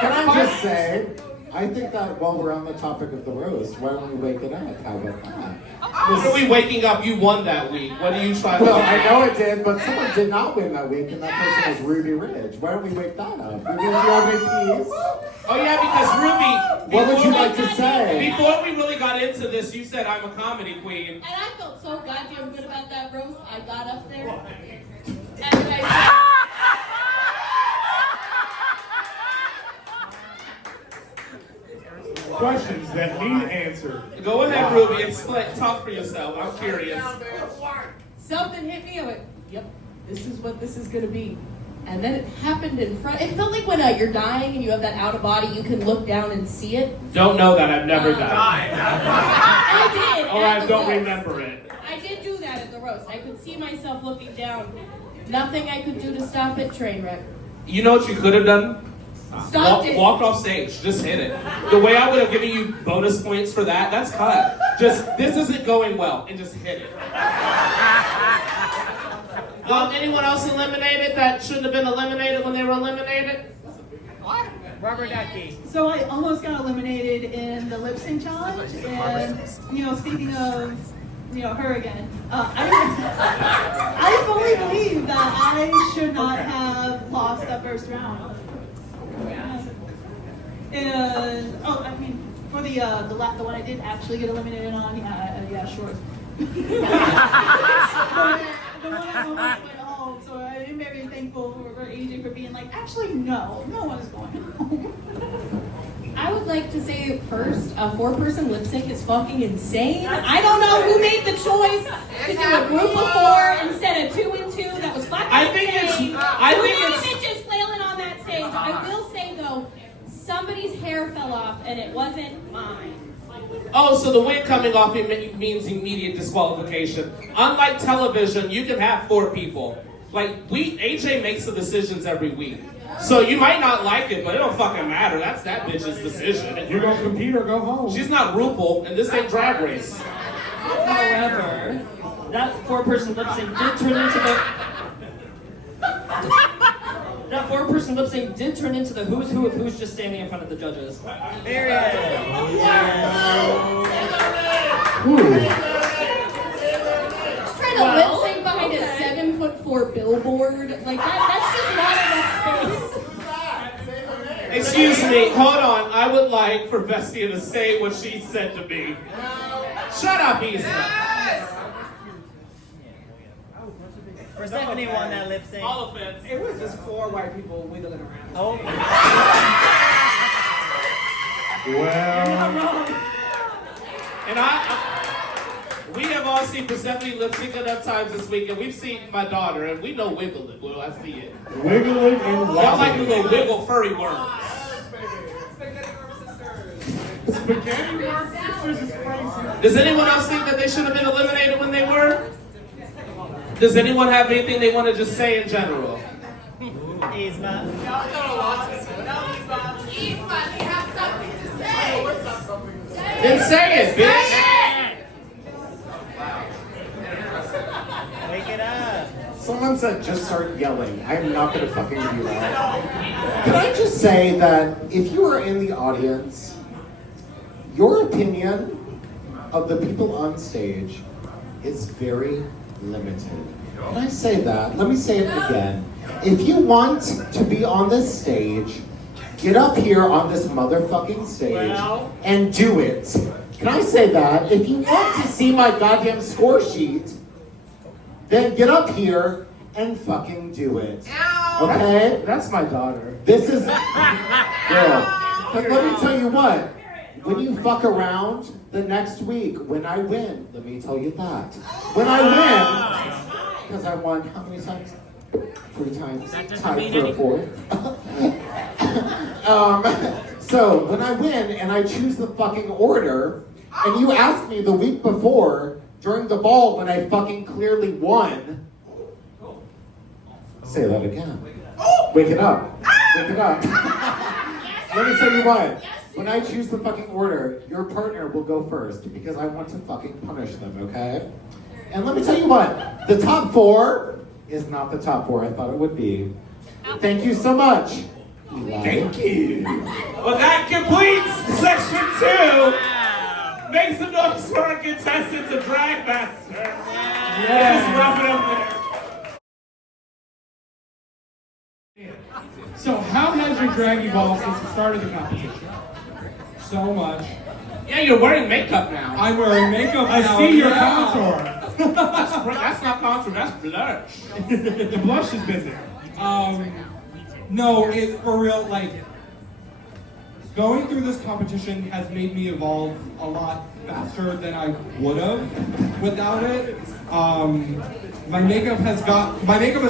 Can I just say, I think that while we're on the topic of the roast, why don't we wake it up? How about that? What are we waking up? You won that week. What are you trying to Well, do? I know it did, but someone did not win that week, and that person was Ruby Ridge. Why don't we wake that up? Ruby, do you have any peas? Oh yeah, because Ruby. What would you like to say? Before we really got into this, you said I'm a comedy queen. And I felt so goddamn good about that roast. I got up there and I Questions that need answered. Go ahead, Ruby. Explain. Talk for yourself. I'm curious. something hit me. I went, "Yep, this is what this is gonna be." And then it happened in front. It felt like when you're dying and you have that out of body, you can look down and see it. Don't know that. I've never done it. I did. Or at I the don't roast. remember it. I did do that at the roast. I could see myself looking down. Nothing I could do to stop it. Train wreck. You know what you could have done? Stopped it. Walked off stage. Just hit it. The way I would have given you bonus points for that, that's cut. Just, this isn't going well, and just hit it. Anyone else eliminated that shouldn't have been eliminated when they were eliminated? Rubber ducky. So I almost got eliminated in the lip sync challenge, and speaking of her again, I fully believe that I should not have lost that first round. And for the one I did actually get eliminated on, yeah, sure. The one I almost went home, so I'm very thankful for AJ for being like, actually, no one is going home. I would like to say first, a 4-person lip sync is fucking insane. I don't know who made the choice to do a group of 4 instead of 2 and 2. That was fucking insane. Bitches flailing on that stage. I will say though, somebody's hair fell off and it wasn't mine. Oh, so the wig coming off means immediate disqualification. Unlike television, you can have 4 people. Like, AJ makes the decisions every week. So you might not like it, but it don't fucking matter. That's that bitch's decision. You're gonna compete or go home. She's not RuPaul, and this ain't Drag Race. However, that 4-person lip sync did turn into the... That 4-person lip sync did turn into the who's who of who's just standing in front of the judges. There it is. Trying to lip sync behind a 7'4" billboard. Like that's just not enough space. Excuse me, hold on. I would like for Vestia to say what she said to me. Shut up, Ezma. Stephanie won that lip sync. All offense. It was just 4 white people wiggling around. Oh. Well. And We have all seen Persephone lip sync enough times this week, and we've seen my daughter, and we know wiggle it. Well, I see it. Wiggling and Y'all wobbling. like the little wiggle furry worms. Spaghetti worm sisters is crazy. Does anyone else think that they should have been eliminated when they were? Does anyone have anything they want to just say in general? Ezma. Then say it, bitch. Wake it up. Someone said just start yelling. I'm not gonna fucking do that. Can I just say that if you are in the audience, your opinion of the people on stage is very limited. Can I say that? Let me say it again. If you want to be on this stage, get up here on this motherfucking stage and do it. Can I say that? If you want to see my goddamn score sheet, then get up here and fucking do it. Okay? That's my daughter. This is... Yeah. But let me tell you what. When you fuck around the next week, when I win, let me tell you that. When I win, because I won how many times? 3 times. Tied for a 4th. So when I win and I choose the fucking order, and you ask me the week before during the ball when I fucking clearly won, say that again. Wake it up. Wake it up. Let me tell you what. When I choose the fucking order, your partner will go first because I want to fucking punish them, okay? And let me tell you what. The top 4 is not the top 4 I thought it would be. Thank you so much. Thank you. Well, that completes section 2. Make some noise for our contestants of Drag Master. Just wrap it up there. So how has your drag evolved since the start of the competition? So much. Yeah, you're wearing makeup now. I'm wearing makeup now. I see your contour. That's not contour, that's blush. The blush has been there. No, it for real, like, going through this competition has made me evolve a lot faster than I would have without it. My makeup has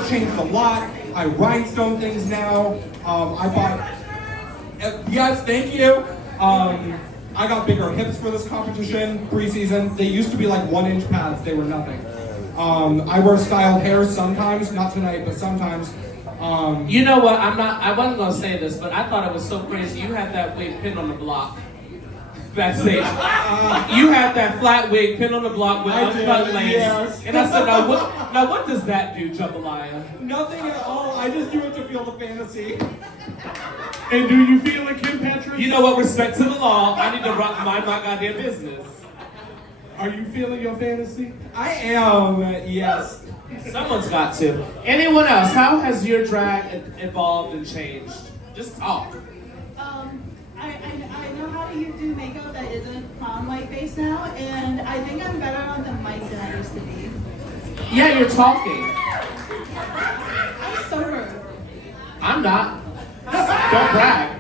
changed a lot. I rhinestone things now. I bought, yes, thank you. I got bigger hips for this competition pre-season. They used to be like 1-inch pads. They were nothing. I wear styled hair sometimes, not tonight, but sometimes. You know what? I wasn't gonna say this, but I thought it was so crazy. You had that wig pinned on the block backstage. You had that flat wig pinned on the block with uncut lace. Yes. And I said, now what does that do, Jambalaya? Nothing at all. I just do it to feel the fantasy. And do you feel it, Kim Patrick? You know what? Respect to the law. I need to mind my goddamn business. Are you feeling your fantasy? I am, yes. Someone's got to. Anyone else? How has your drag evolved and changed? Just talk. I know how to do makeup that isn't prom white face now, and I think I'm better on the mic than I used to be. Yeah, you're talking. I'm so rude. I'm not. Don't brag.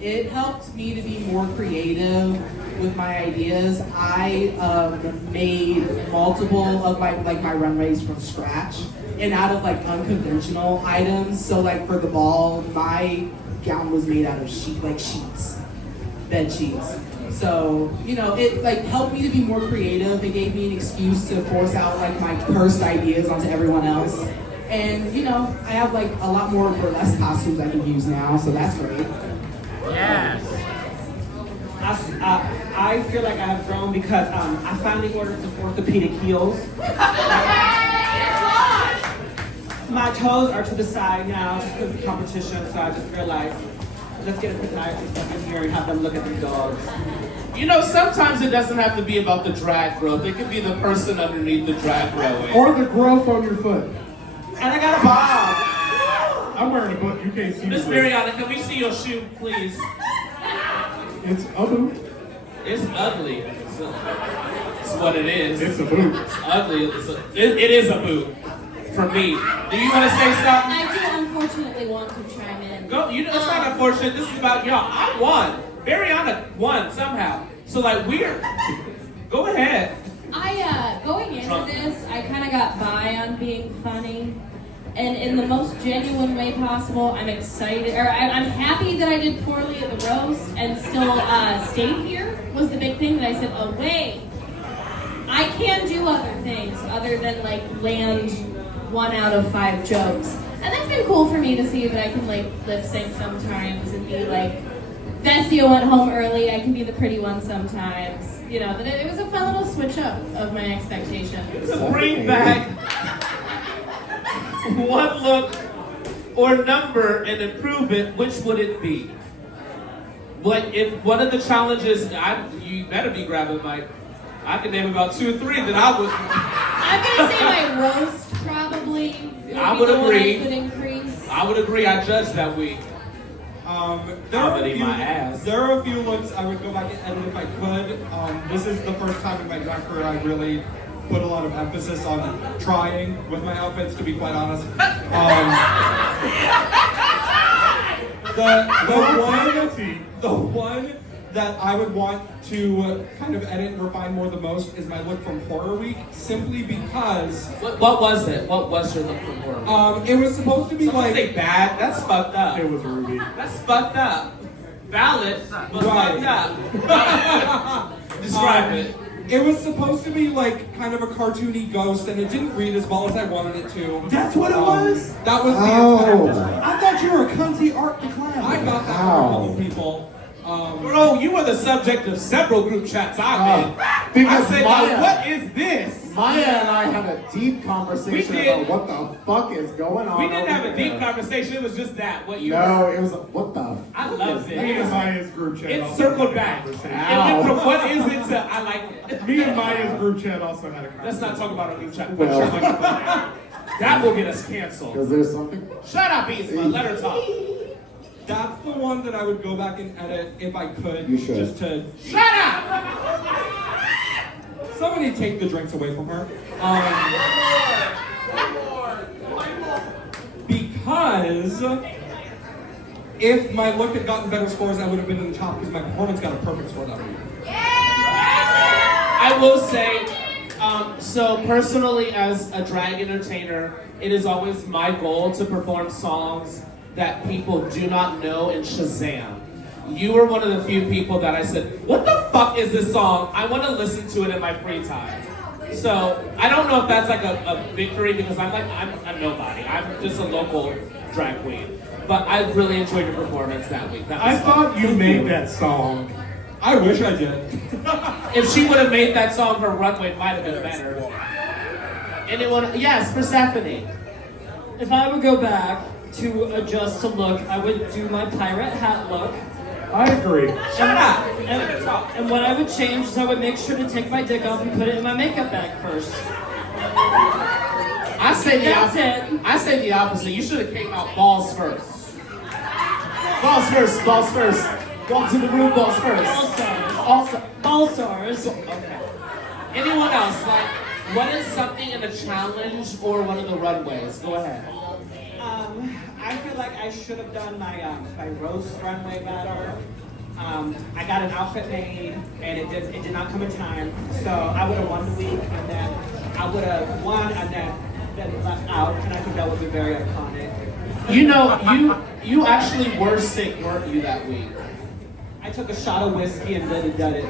It helped me to be more creative with my ideas. I made multiple of my runways from scratch and out of like unconventional items. So like for the ball, my gown was made out of sheets, bed sheets. So, you know, it like helped me to be more creative. It gave me an excuse to force out like my cursed ideas onto everyone else. And, you know, I have like a lot more burlesque costumes I can use now, so that's great. Yes. I feel like I have grown because I finally ordered some orthopedic heels. My toes are to the side now just because of the competition, so I just realized, let's get a podiatrist up in here and have them look at these dogs. You know, sometimes it doesn't have to be about the drag growth. It could be the person underneath the drag growing. Or the growth on your foot. And I got a bob. I'm wearing a boot. You can't see me. Miss Mariana, can we see your shoe, please? It's a boot. It's ugly. It's what it is. It's a boot. It's ugly. It is a boot. For me. Do you want to say something? I do unfortunately want to chime in. Go. You know, it's not unfortunate. This is about y'all. I won. Mariana won somehow. So like go ahead. Going into this, I kind of got by on being funny. And in the most genuine way possible, I'm excited, or I'm happy that I did poorly at the roast and still stayed here was the big thing that I said, oh wait, I can do other things other than like land 1 out of 5 jokes. And that's been cool for me to see that I can like lip sync sometimes and be like, Vestio went home early, I can be the pretty one sometimes. You know, that it was a fun little switch up of my expectations. To bring back one look or number and improve it, which would it be? Like if one of the challenges, you better be grabbing Mike. I can name about 2 or 3 that I would. I'm gonna say my roast probably. I would agree. Could increase. I would agree. I judged that week. There are a few looks I would go back and edit if I could. This is the first time in my drag career I really put a lot of emphasis on trying with my outfits, to be quite honest. The one that I would want to kind of edit and refine more the most is my look from Horror Week, simply because... What was it? What was your look from Horror Week? It was supposed to be Someone say bad? That's fucked up. It was Ruby. That's fucked up. Valid, but fucked up. Describe it. It was supposed to be like kind of a cartoony ghost, and it didn't read as well as I wanted it to. That's what it was? That was the I thought you were a cunty art the clown. I got that from a couple people. Bro, you were the subject of several group chats I'm in. Because I said, Maya, what is this? Maya and I had a deep conversation about what the fuck is going on. We didn't have a over deep there. conversation. It was just that. What you No, were. it was what the. I loved it. Me and Maya's group chat. It also circled had a back. It conversation. went from what is it to I like it. Me and Maya's group chat also had a conversation. Let's not talk about our group chat. Well. That will get us canceled. Is there something? Shut up, Ezma. Let her talk. That's the one that I would go back and edit if I could. You should. Just to... Shut up! Somebody take the drinks away from her. Because if my look had gotten better scores, I would have been in the top because my performance got a perfect score that week. I will say, so personally as a drag entertainer, it is always my goal to perform songs that people do not know in Shazam. You were one of the few people that I said, what the fuck is this song? I want to listen to it in my free time. So I don't know if that's like a victory because I'm nobody. I'm just a local drag queen. But I really enjoyed your performance that week. I thought you made that song. I wish I did. If she would have made that song, her runway might have been better. Anyone? Yes, Persephone. If I would go back to adjust a look, I would do my pirate hat look. I agree. Shut up! And what I would change is I would make sure to take my dick off and put it in my makeup bag first. I say the That's opposite. it. I say the opposite. You should have came out balls first. Balls first. Balls first. Walk to the room. Balls first. All stars. Also, All stars. okay. Anyone else? Like, what is something in a challenge or one of the runways? Go ahead. I feel like I should have done my roast runway better. I got an outfit made and it did not come in time. So I would have won the week and then I would have won and then left out, and I think that would be very iconic. You know, you actually were sick, weren't you, that week? I took a shot of whiskey and then done it.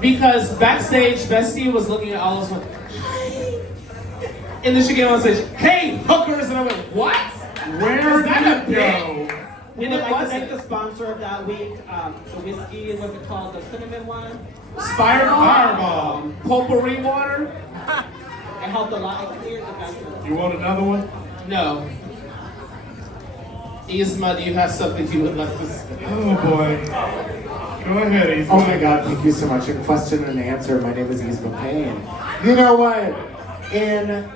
Because backstage, Bestie was looking at all of us and went, hi. And then she came on stage, hey, hookers, and I went, what? Where Was that did a it bit? go? We And would it like to wasn't. thank the sponsor of that week, the whiskey, what's it called, the cinnamon one? Fireball. Potpourri water? It helped a lot. It cleared the vessel. You want another one? No. Ezma, do you have something you would like to say? Oh boy. Go ahead, Ezma. Oh my God, thank you so much. A question and answer. My name is Ezma Payne. You know what? In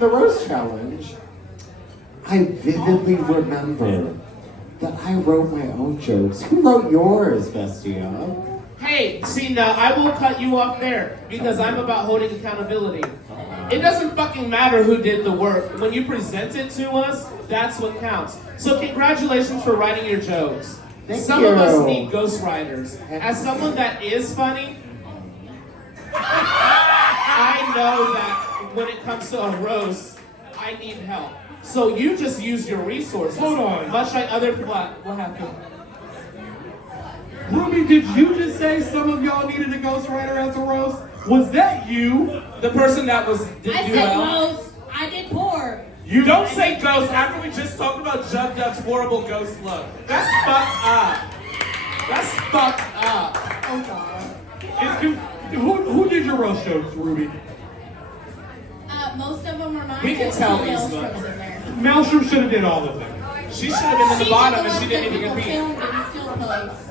the roast challenge, I vividly remember that I wrote my own jokes. Who wrote yours, Bestia? Hey, see now, I will cut you off there because I'm about holding accountability. It doesn't fucking matter who did the work. When you present it to us, that's what counts. So congratulations for writing your jokes. Some of us need ghostwriters. As someone that is funny, I know that when it comes to a roast, I need help. So you just use your resources. Hold on. Much like other people. What happened? Ruby, did you just say some of y'all needed a ghostwriter as a roast? Was that you? The person that was did I do said well? ghost. I did poor. You don't say ghost after we just talked about Jubdud's horrible ghost look. That's fucked up. That's fucked up. Oh God. Who did your roast shows, Ruby? Most of them were mine. We can tell these Maelstrom's ones. in there. Maelstrom should have did all of them. She should have been in the She bottom did the and she didn't ones even that get people beat. filmed and still placed.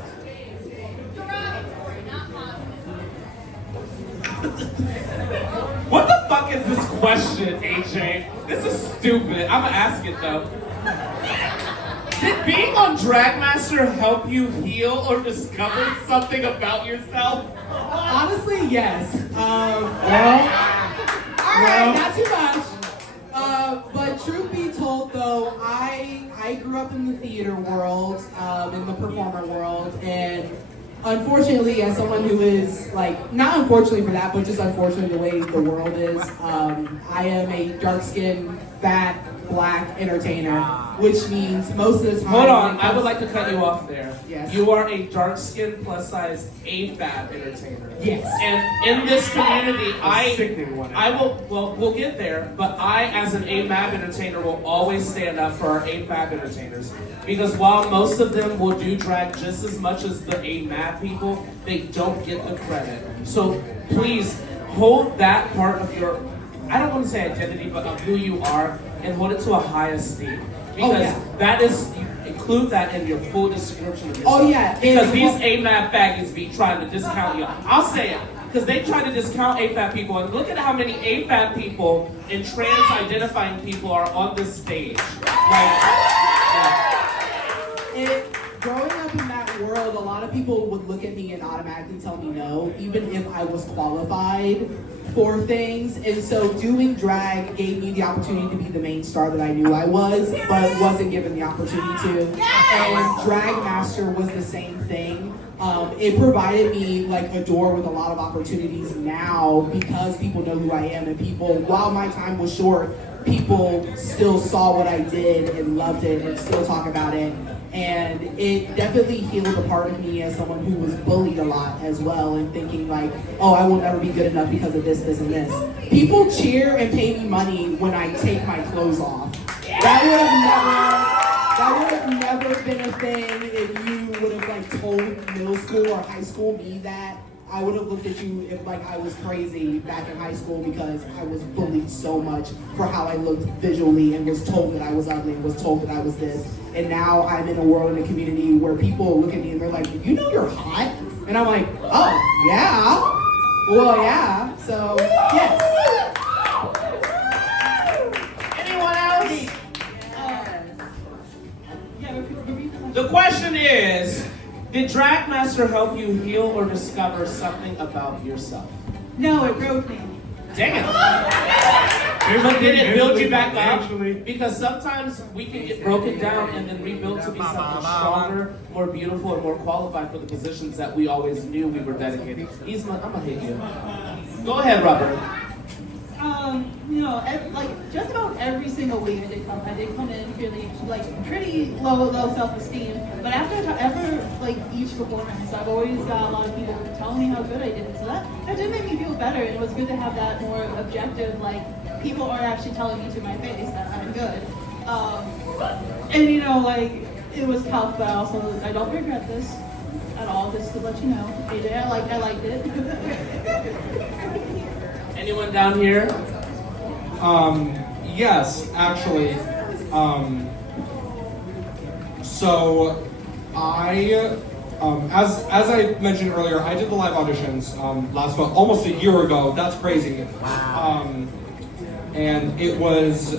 What the fuck is this question, AJ? This is stupid. I'm gonna ask it though. Did being on Dragmaster help you heal or discover something about yourself? Honestly, yes. Well, not too much. But truth be told, though, I grew up in the theater world, in the performer world, and unfortunately, as someone who is like, not unfortunately for that, but just unfortunately the way the world is, I am a dark-skinned, fat, black entertainer, which means most of the time. hold on, I would like to cut you off there. Yes. You are a dark-skinned, plus-size, AFAB entertainer. Yes. And in this community, Sickening one. I will, well, we'll get there, but I, as an AMAB entertainer, will always stand up for our AFAB entertainers. Because while most of them will do drag just as much as the AMAB people, they don't get the credit. So please, hold that part of your, I don't want to say identity, but of who you are, and hold it to a high esteem. Because that is, you include that in your full description of yourself. Oh, yeah. Because these AMAB faggots be trying to discount you. I'll say it. Because they try to discount AFAB people, and look at how many AFAB people and trans-identifying people are on this stage. Growing up in that world, a lot of people would look at me and automatically tell me no, even if I was qualified for things. And so doing drag gave me the opportunity to be the main star that I knew I was, but wasn't given the opportunity to. And Drag Master was the same thing. It provided me like a door with a lot of opportunities now because people know who I am, and people, while my time was short, people still saw what I did and loved it and still talk about it. And it definitely healed a part of me as someone who was bullied a lot as well, and thinking like, oh, I will never be good enough because of this, this, and this. People cheer and pay me money when I take my clothes off. That would have never been a thing if you would have like told middle school or high school me that. I would have looked at you if like I was crazy back in high school because I was bullied so much for how I looked visually and was told that I was ugly and was told that I was this. And now I'm in a world, in a community where people look at me and they're like, you know you're hot? And I'm like, oh, yeah. Well, yeah. So, yes. Anyone else? The question is, did Drag Master help you heal or discover something about yourself? No, it broke me. Damn. But did it build you back up? Because sometimes we can get broken down and then rebuilt to be something stronger, more beautiful, and more qualified for the positions that we always knew we were dedicated. Ezma, I'm gonna hit you. Go ahead, Robert. Like just about every single week I did come in feeling like pretty low self-esteem. But after each performance, I've always got a lot of people telling me how good I did. So that did make me feel better, and it was good to have that more objective, like people are actually telling me to my face that I'm good. It was tough, but I don't regret this at all. Just to let you know, AJ, I liked it. Anyone down here? Yes, actually. So I, as I mentioned earlier, I did the live auditions almost a year ago. That's crazy. Wow. And it was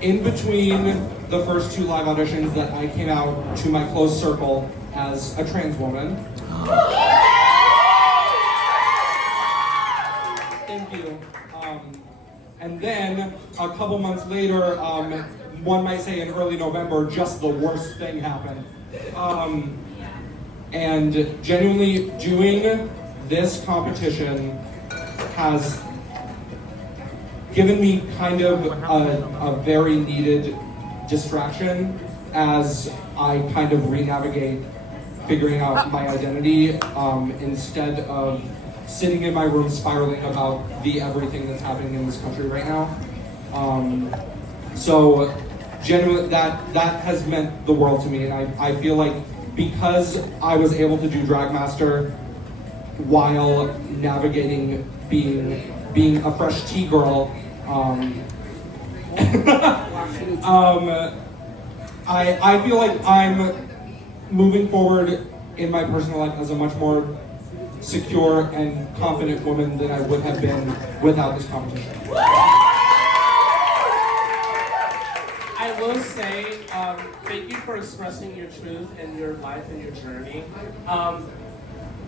in between the first two live auditions that I came out to my close circle as a trans woman. Thank you. And then a couple months later, one might say in early November, just the worst thing happened. And genuinely doing this competition has given me kind of a very needed distraction as I kind of re-navigate figuring out my identity instead of sitting in my room spiraling about the everything that's happening in this country right now. So genuinely that has meant the world to me, and I feel like because I was able to do Dragmaster while navigating being a fresh tea girl, I feel like I'm moving forward in my personal life as a much more secure and confident woman than I would have been without this competition. I will say, thank you for expressing your truth and your life and your journey.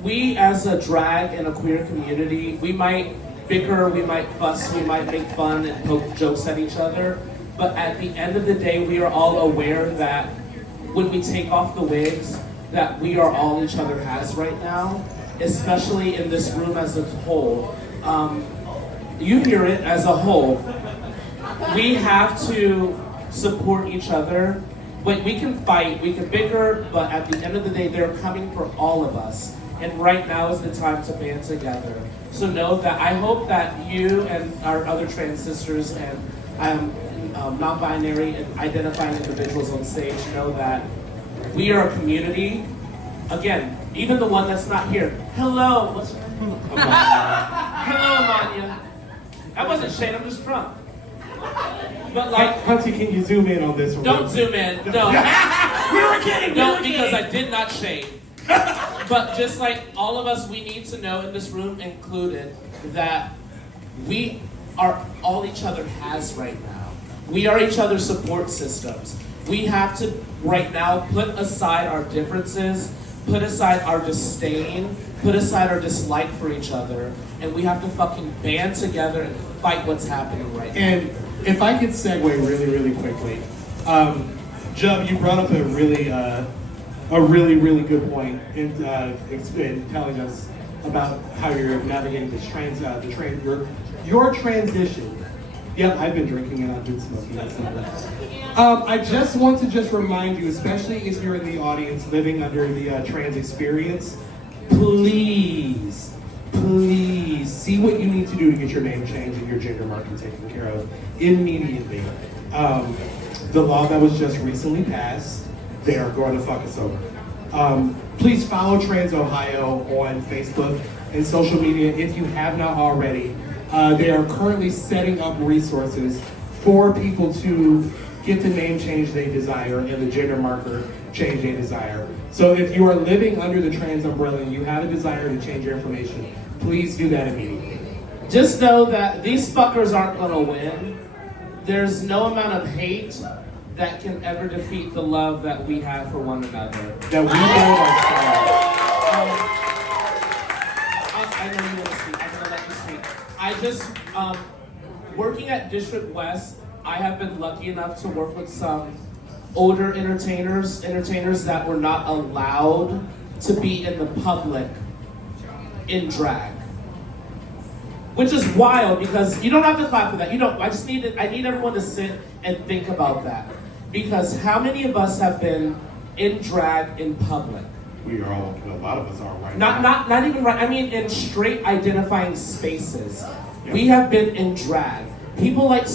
We as a drag and a queer community, we might bicker, we might fuss, we might make fun and poke jokes at each other, but at the end of the day, we are all aware that when we take off the wigs, that we are all each other has right now, especially in this room as a whole. You hear it as a whole. We have to support each other. We can fight, we can bicker, but at the end of the day, they're coming for all of us. And right now is the time to band together. So know that I hope that you and our other trans sisters and non-binary and identifying individuals on stage know that we are a community. Again, even the one that's not here. Hello, what's your name? Hello, Amanya. That wasn't shade, I'm just drunk. But like, Hunty, can you zoom in on this one? don't zoom in, no. We were kidding, No, because I did not shade. But just like all of us, we need to know, in this room included, that we are all each other has right now. We are each other's support systems. We have to, right now, put aside our differences, put aside our disdain, put aside our dislike for each other, and we have to fucking band together and fight what's happening right now. And if I could segue really, really quickly, Jub, you brought up a really good point in telling us about how you're navigating this your transition. Yep, I've been drinking and I've been smoking. That's not bad. I just want to remind you, especially if you're in the audience living under the trans experience, please see what you need to do to get your name changed and your gender marking taken care of immediately. The law that was just recently passed, they are going to fuck us over. Please follow Trans Ohio on Facebook and social media if you have not already. They are currently setting up resources for people to get the name change they desire and the gender marker change they desire. So if you are living under the trans umbrella and you have a desire to change your information, please do that immediately. Just know that these fuckers aren't gonna win. There's no amount of hate that can ever defeat the love that we have for one another. That we build I know you want to speak. I'm gonna let you speak. I just, working at District West, I have been lucky enough to work with some older entertainers that were not allowed to be in the public in drag. Which is wild because you don't have to clap for that. I need everyone to sit and think about that. Because how many of us have been in drag in public? We are all, a lot of us are right now. Not even right, I mean in straight identifying spaces. Yeah. We have been in drag. People like,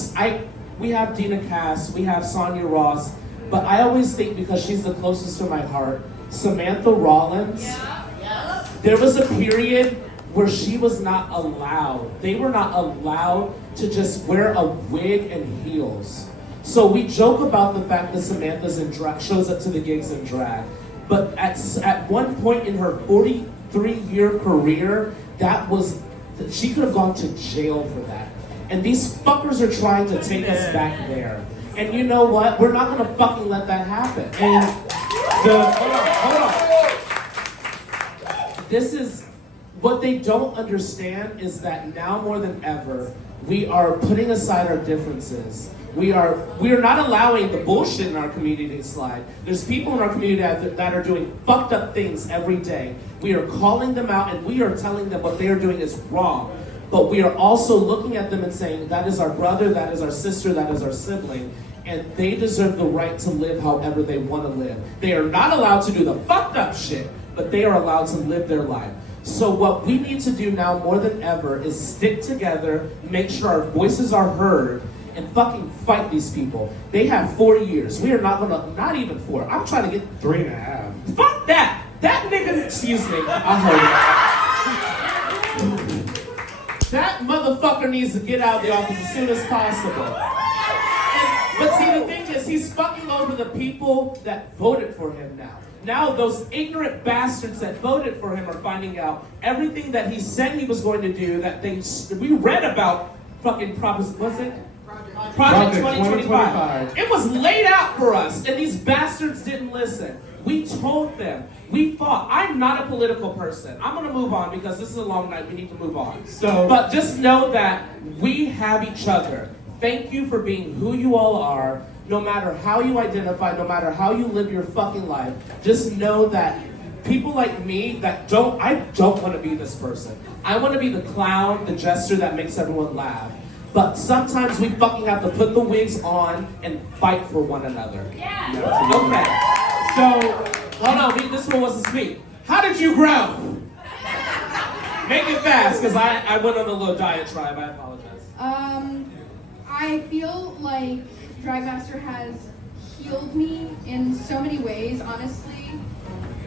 we have Dina Cass, we have Sonia Ross, but I always think, because she's the closest to my heart, Samantha Rollins. Yeah. There was a period where she was not allowed. They were not allowed to just wear a wig and heels. So we joke about the fact that Samantha's in drag, shows up to the gigs in drag. But at one point in her 43-year career, she could have gone to jail for that. And these fuckers are trying to take us back there. And you know what? We're not gonna fucking let that happen. And hold on. This is what they don't understand is that now more than ever, we are putting aside our differences. We are not allowing the bullshit in our community to slide. There's people in our community that are doing fucked up things every day. We are calling them out and we are telling them what they are doing is wrong. But we are also looking at them and saying, that is our brother, that is our sister, that is our sibling, and they deserve the right to live however they want to live. They are not allowed to do the fucked up shit, but they are allowed to live their life. So what we need to do now more than ever is stick together, make sure our voices are heard, and fucking fight these people. They have 4 years. We are not gonna, not even 4. I'm trying to get 3.5. Fuck that! That nigga, excuse me, I heard it. That motherfucker needs to get out of the office as soon as possible. But see, the thing is, he's fucking over the people that voted for him now. Now those ignorant bastards that voted for him are finding out everything that he said he was going to do, that we read about fucking Project 2025. It was laid out for us, and these bastards didn't listen. We told them. We fought. I'm not a political person. I'm going to move on because this is a long night. We need to move on. But just know that we have each other. Thank you for being who you all are. No matter how you identify, no matter how you live your fucking life, just know that people like me I don't want to be this person. I want to be the clown, the jester that makes everyone laugh. But sometimes we fucking have to put the wigs on and fight for one another. Yeah. Okay. So, hold on, this one wasn't sweet. How did you grow? Make it fast, because I went on a little diatribe. I apologize. I feel like Dragmaster has healed me in so many ways, honestly,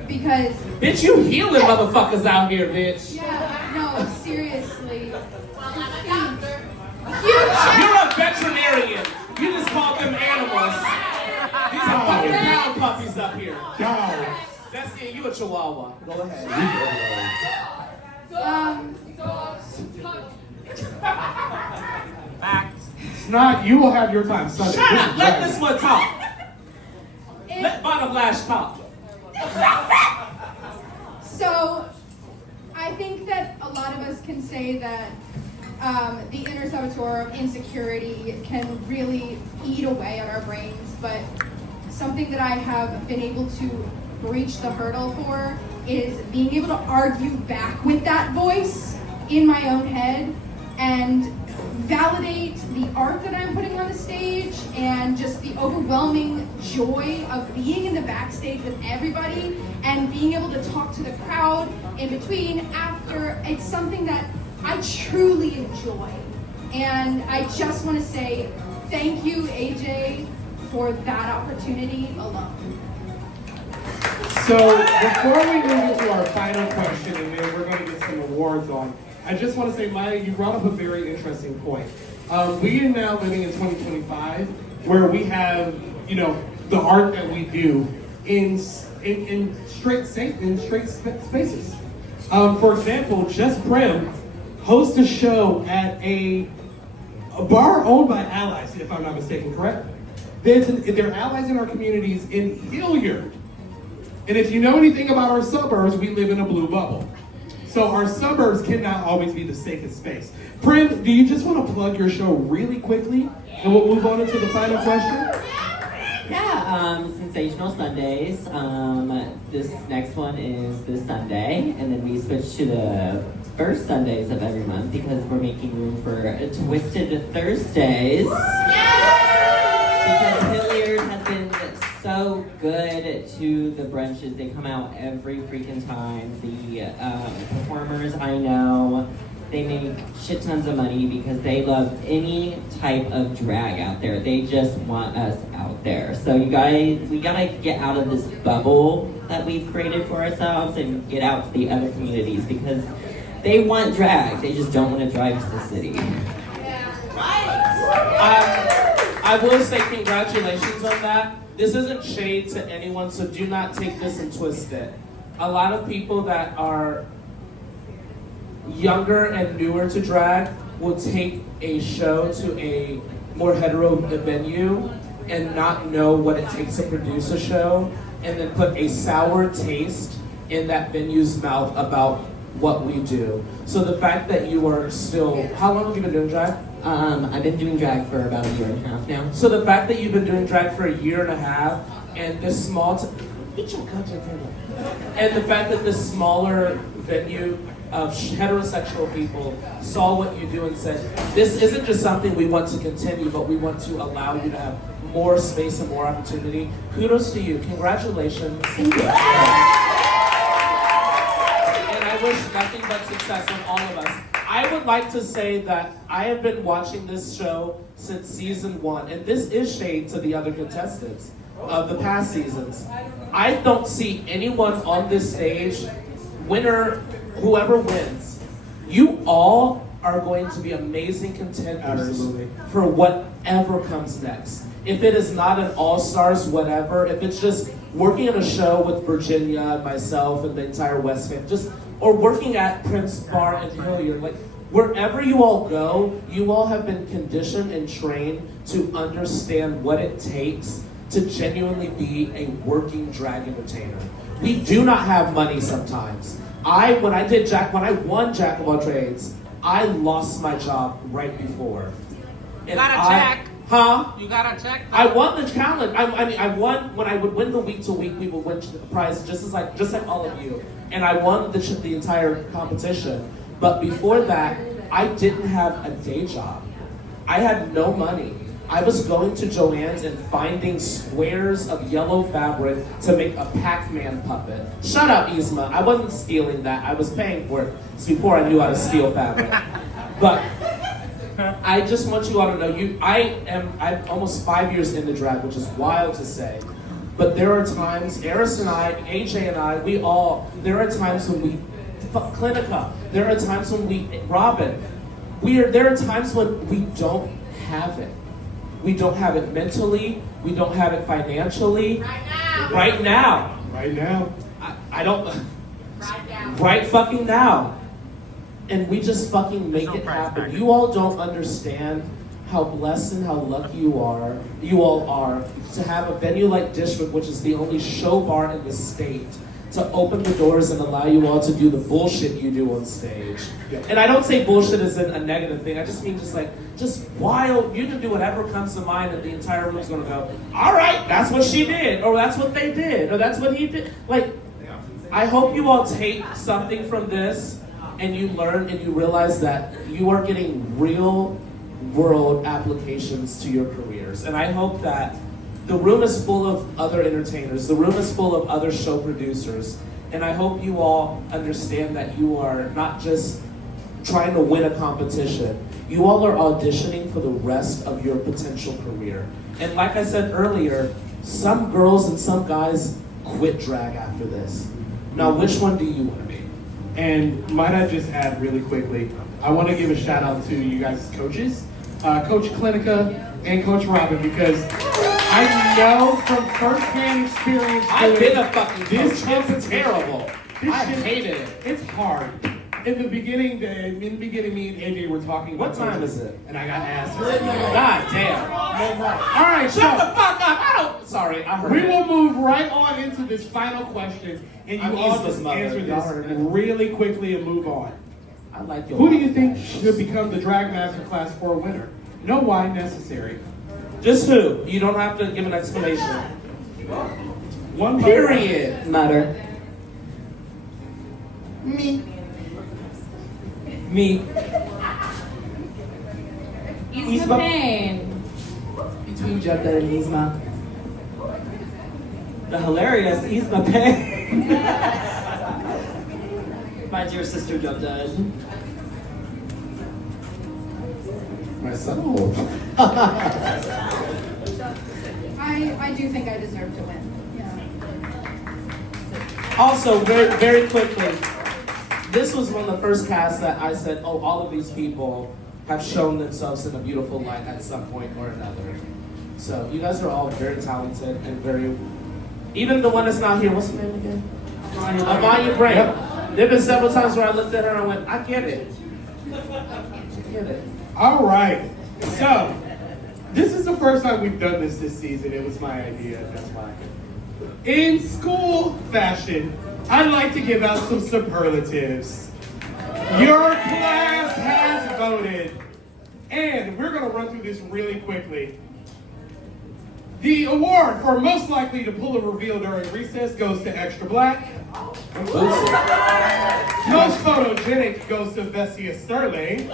because... Bitch, you healing motherfuckers out here, bitch. Yeah, no, seriously. You're a veterinarian. You just called them animals. These are fucking pound puppies up here. That's it, you a chihuahua. Go ahead. It's not, you will have your time. Sunday. Shut up, let this one talk. Let Bottom Lash talk. So, I think that a lot of us can say that the inner saboteur of insecurity can really eat away at our brains, but something that I have been able to breach the hurdle for is being able to argue back with that voice in my own head and validate the art that I'm putting on the stage and just the overwhelming joy of being in the backstage with everybody and being able to talk to the crowd in between, after. It's something that I truly enjoy. And I just want to say thank you, AJ, for that opportunity alone. So before we move into our final question, and then we're going to get some awards on, I just want to say, Maya, you brought up a very interesting point. We are now living in 2025, where we have, the art that we do in straight spaces. For example, Just Prim hosts a show at a bar owned by allies, if I'm not mistaken, correct? They're allies in our communities in Hilliard. And if you know anything about our suburbs, we live in a blue bubble. So our suburbs cannot always be the safest space. Prim, do you just want to plug your show really quickly? And we'll move on into the final question? Yeah, Sensational Sundays. This next one is this Sunday. And then we switch to the first Sundays of every month because we're making room for Twisted Thursdays. Because Hilliard has been so good to the brunches. They come out every freaking time. The performers I know, they make shit tons of money because they love any type of drag out there. They just want us out there. So we gotta get out of this bubble that we've created for ourselves and get out to the other communities because they want drag. They just don't want to drive to the city. I will say congratulations on that. This isn't shade to anyone, so do not take this and twist it. A lot of people that are younger and newer to drag will take a show to a more hetero venue and not know what it takes to produce a show, and then put a sour taste in that venue's mouth about what we do. So the fact that you are still, how long have you been doing drag? I've been doing drag for about a year and a half now. So the fact that you've been doing drag for a year and a half, and this small, eat your goddamn table. And the fact that this smaller venue of heterosexual people saw what you do and said, this isn't just something we want to continue, but we want to allow you to have more space and more opportunity. Kudos to you. Congratulations. And I wish nothing but success on all of us. I would like to say that I have been watching this show since season 1, and this is shade to the other contestants of the past seasons. I don't see anyone on this stage, winner, whoever wins, you all are going to be amazing contenders for whatever comes next. If it is not an all-stars, whatever, if it's just working on a show with Virginia and myself and the entire West End, or working at Prince Bar and Hilliard, like wherever you all go, you all have been conditioned and trained to understand what it takes to genuinely be a working drag entertainer. We do not have money sometimes. When I won Jack of All Trades, I lost my job right before. You got a check. Huh? You got a check. I won the challenge. I won when I would win the week to week. We would win the prize just like all of you. And I won the entire competition. But before that, I didn't have a day job. I had no money. I was going to Joann's and finding squares of yellow fabric to make a Pac-Man puppet. Shut up, Ezma. I wasn't stealing that. I was paying for it. It's before I knew how to steal fabric. But I just want you all to know, I'm almost 5 years into drag, which is wild to say. But there are times, Eris and I, AJ and I, there are times when we, Clinica, there are times when Robin, there are times when we don't have it. We don't have it mentally, we don't have it financially. Right now. I don't, right fucking now. And we just fucking make it happen. You all don't understand how blessed and how lucky you all are to have a venue like District, which is the only show bar in the state, to open the doors and allow you all to do the bullshit you do on stage. And I don't say bullshit as in a negative thing, I just mean just wild, you can do whatever comes to mind and the entire room's gonna go, all right, that's what she did, or that's what they did, or that's what he did. Like, I hope you all take something from this and you learn and you realize that you are getting real world applications to your careers. And I hope that the room is full of other entertainers, the room is full of other show producers, and I hope you all understand that you are not just trying to win a competition, you all are auditioning for the rest of your potential career. And like I said earlier, some girls and some guys quit drag after this. Now, which one do you want to be? And might I just add really quickly, I want to give a shout out to you guys' coaches, Coach Clinica and Coach Robin, because I know from first-hand experience. I've been a fucking this coach. It's terrible. I hated it. It's hard. In the beginning, me and AJ were talking about what time is it? And I got asked. God damn. All right, shut the fuck up. Sorry, I heard we it. will move right on into this final question, and you all just answer this really quickly and move on. I like your Who do you think should become the Drag Master Class 4 winner? No why necessary. Just who? You don't have to give an explanation. One period. Mutter. Me. Ezma Payne. Between Jubdud and Ezma. The hilarious Ezma Payne. My dear sister Jubdud. Myself. I do think I deserve to win. Yeah. Also, very, very quickly, this was one of the first casts that I said, oh, all of these people have shown themselves in a beautiful light at some point or another. So you guys are all very talented and very, even the one that's not here, what's her name again? Amaya Brain. There have been several times where I looked at her and I went, I get it. I get it. All right, so this is the first time we've done this season. It was my idea, that's why. In school fashion, I'd like to give out some superlatives. Your class has voted. And we're going to run through this really quickly. The award for most likely to pull a reveal during recess goes to Extra Black. Most photogenic goes to Vessia Sterling.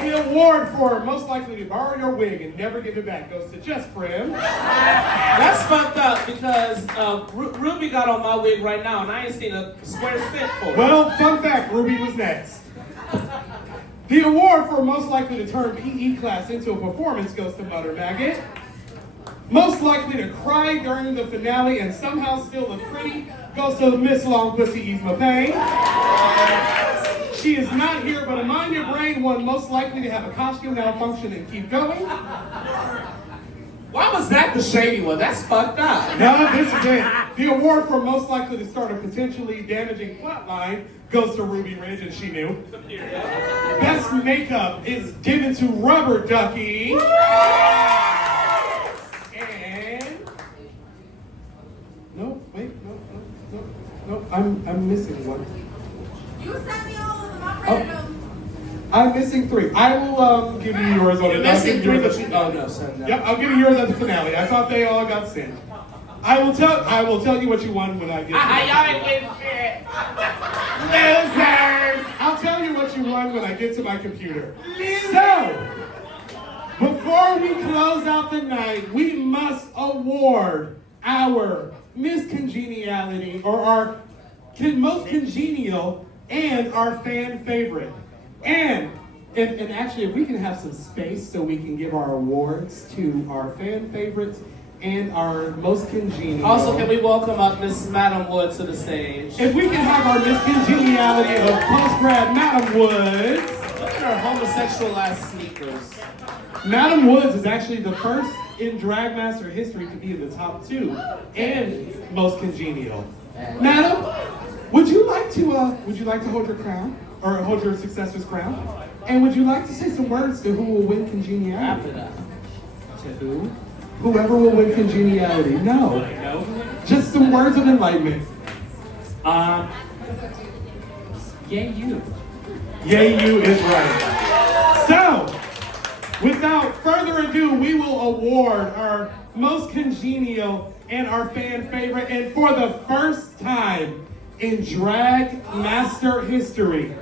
The award for most likely to borrow your wig and never give it back goes to Jess Prim. That's fucked up because Ruby got on my wig right now and I ain't seen a square cent for it. Well, fun fact, Ruby was next. The award for most likely to turn PE class into a performance goes to Mutter Maggot. Most likely to cry during the finale and somehow still look pretty goes to Miss Long Pussy Ezma Payne. She is not here, but a Mind Your Brain one most likely to have a costume malfunction and keep going. Why was that the shady one? That's fucked up. No, this is it. The award for most likely to start a potentially damaging plotline goes to Ruby Ridge, and she knew. Best makeup is given to Rubber Ducky. No, wait, no, I'm missing one. You sent me all of them. I'm ready to. I'm missing 3. I will give you yours on it. You're missing 3, but oh no, send that. Yep, I'll give you yours at the finale. I thought they all got sent. I will tell you what you won when I get. Y'all ain't winning shit. Losers! I'll tell you what you won when I get to my computer. So, before we close out the night, we must award our Miss Congeniality, or our most congenial, and our fan favorite. And actually, if we can have some space so we can give our awards to our fan favorites and our most congenial. Also, can we welcome up Miss Madam Wood to the stage? If we can have our Miss Congeniality of post-grad Madam Woods. Look at her homosexual ass sneakers. Madam Woods is actually the first in Drag Master history to be in the top 2 and most congenial. Madam, would you like to hold your crown or hold your successor's crown? And would you like to say some words to who will win congeniality? After that. To who? Whoever will win congeniality. No. Just some words of enlightenment. Yay you. Yay you is right. So, without further ado, we will award our most congenial and our fan favorite. And for the first time in Drag Master history,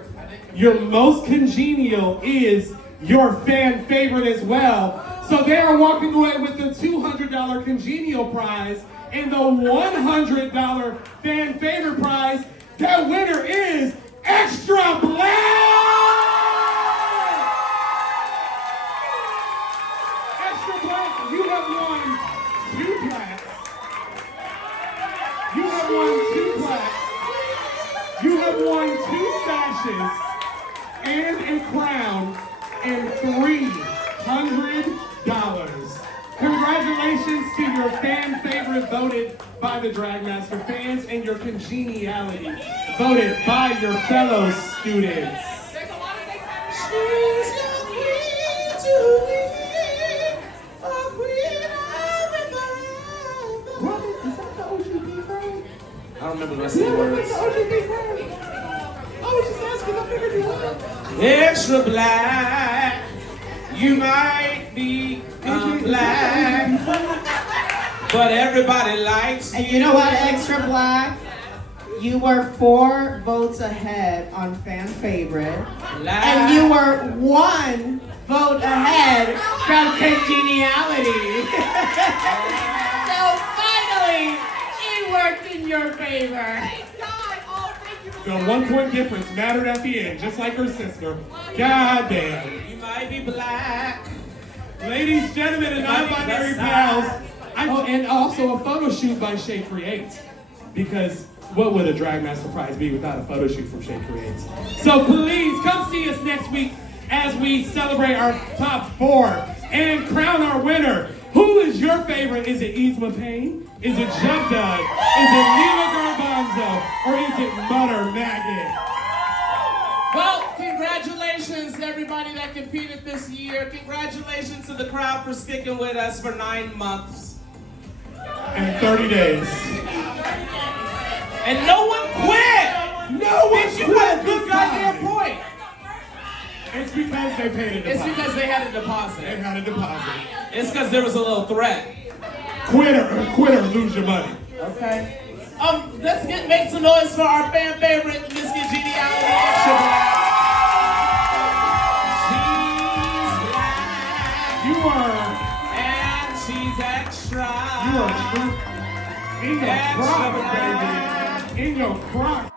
your most congenial is your fan favorite as well. So they are walking away with the $200 congenial prize and the $100 fan favorite prize. That winner is Extra Black! Extra Black, you have won 2 plaques. You have won 2 plaques. You have won 2 sashes and a crown and $300. Congratulations to your fan favorite voted by the Drag Master fans and your congeniality voted by your fellow students. I don't remember the rest of the words. Extra black, you might be black, but everybody likes you. And you know what, Extra Black? You were 4 votes ahead on fan favorite, and you were 1 vote ahead from congeniality. So finally, it worked in your favor. The 1-point difference mattered at the end, just like her sister. God damn. You might be black. Ladies, gentlemen, and non-binary pals, and also a photo shoot by Shay Creates. Because what would a Drag Master Prize be without a photo shoot from Shay Creates? So please come see us next week as we celebrate our top 4 and crown our winner. Who is your favorite? Is it Ezma Payne? Is it Jubdud? Is it Leela Garbanzo? Or is it Mutter Maggot? Well, congratulations to everybody that competed this year. Congratulations to the crowd for sticking with us for 9 months. And 30 days. And no one quit! No one Bitch, you got a good goddamn point. It's because they paid a deposit. It's because they had a deposit. They had a deposit. It's because there was a little threat. Quitter, lose your money. Okay. Let's make some noise for our fan favorite, Miss Congeniality Extra Black. You are. And she's extra. You are true. In your Extra crock, black. baby. In your crock.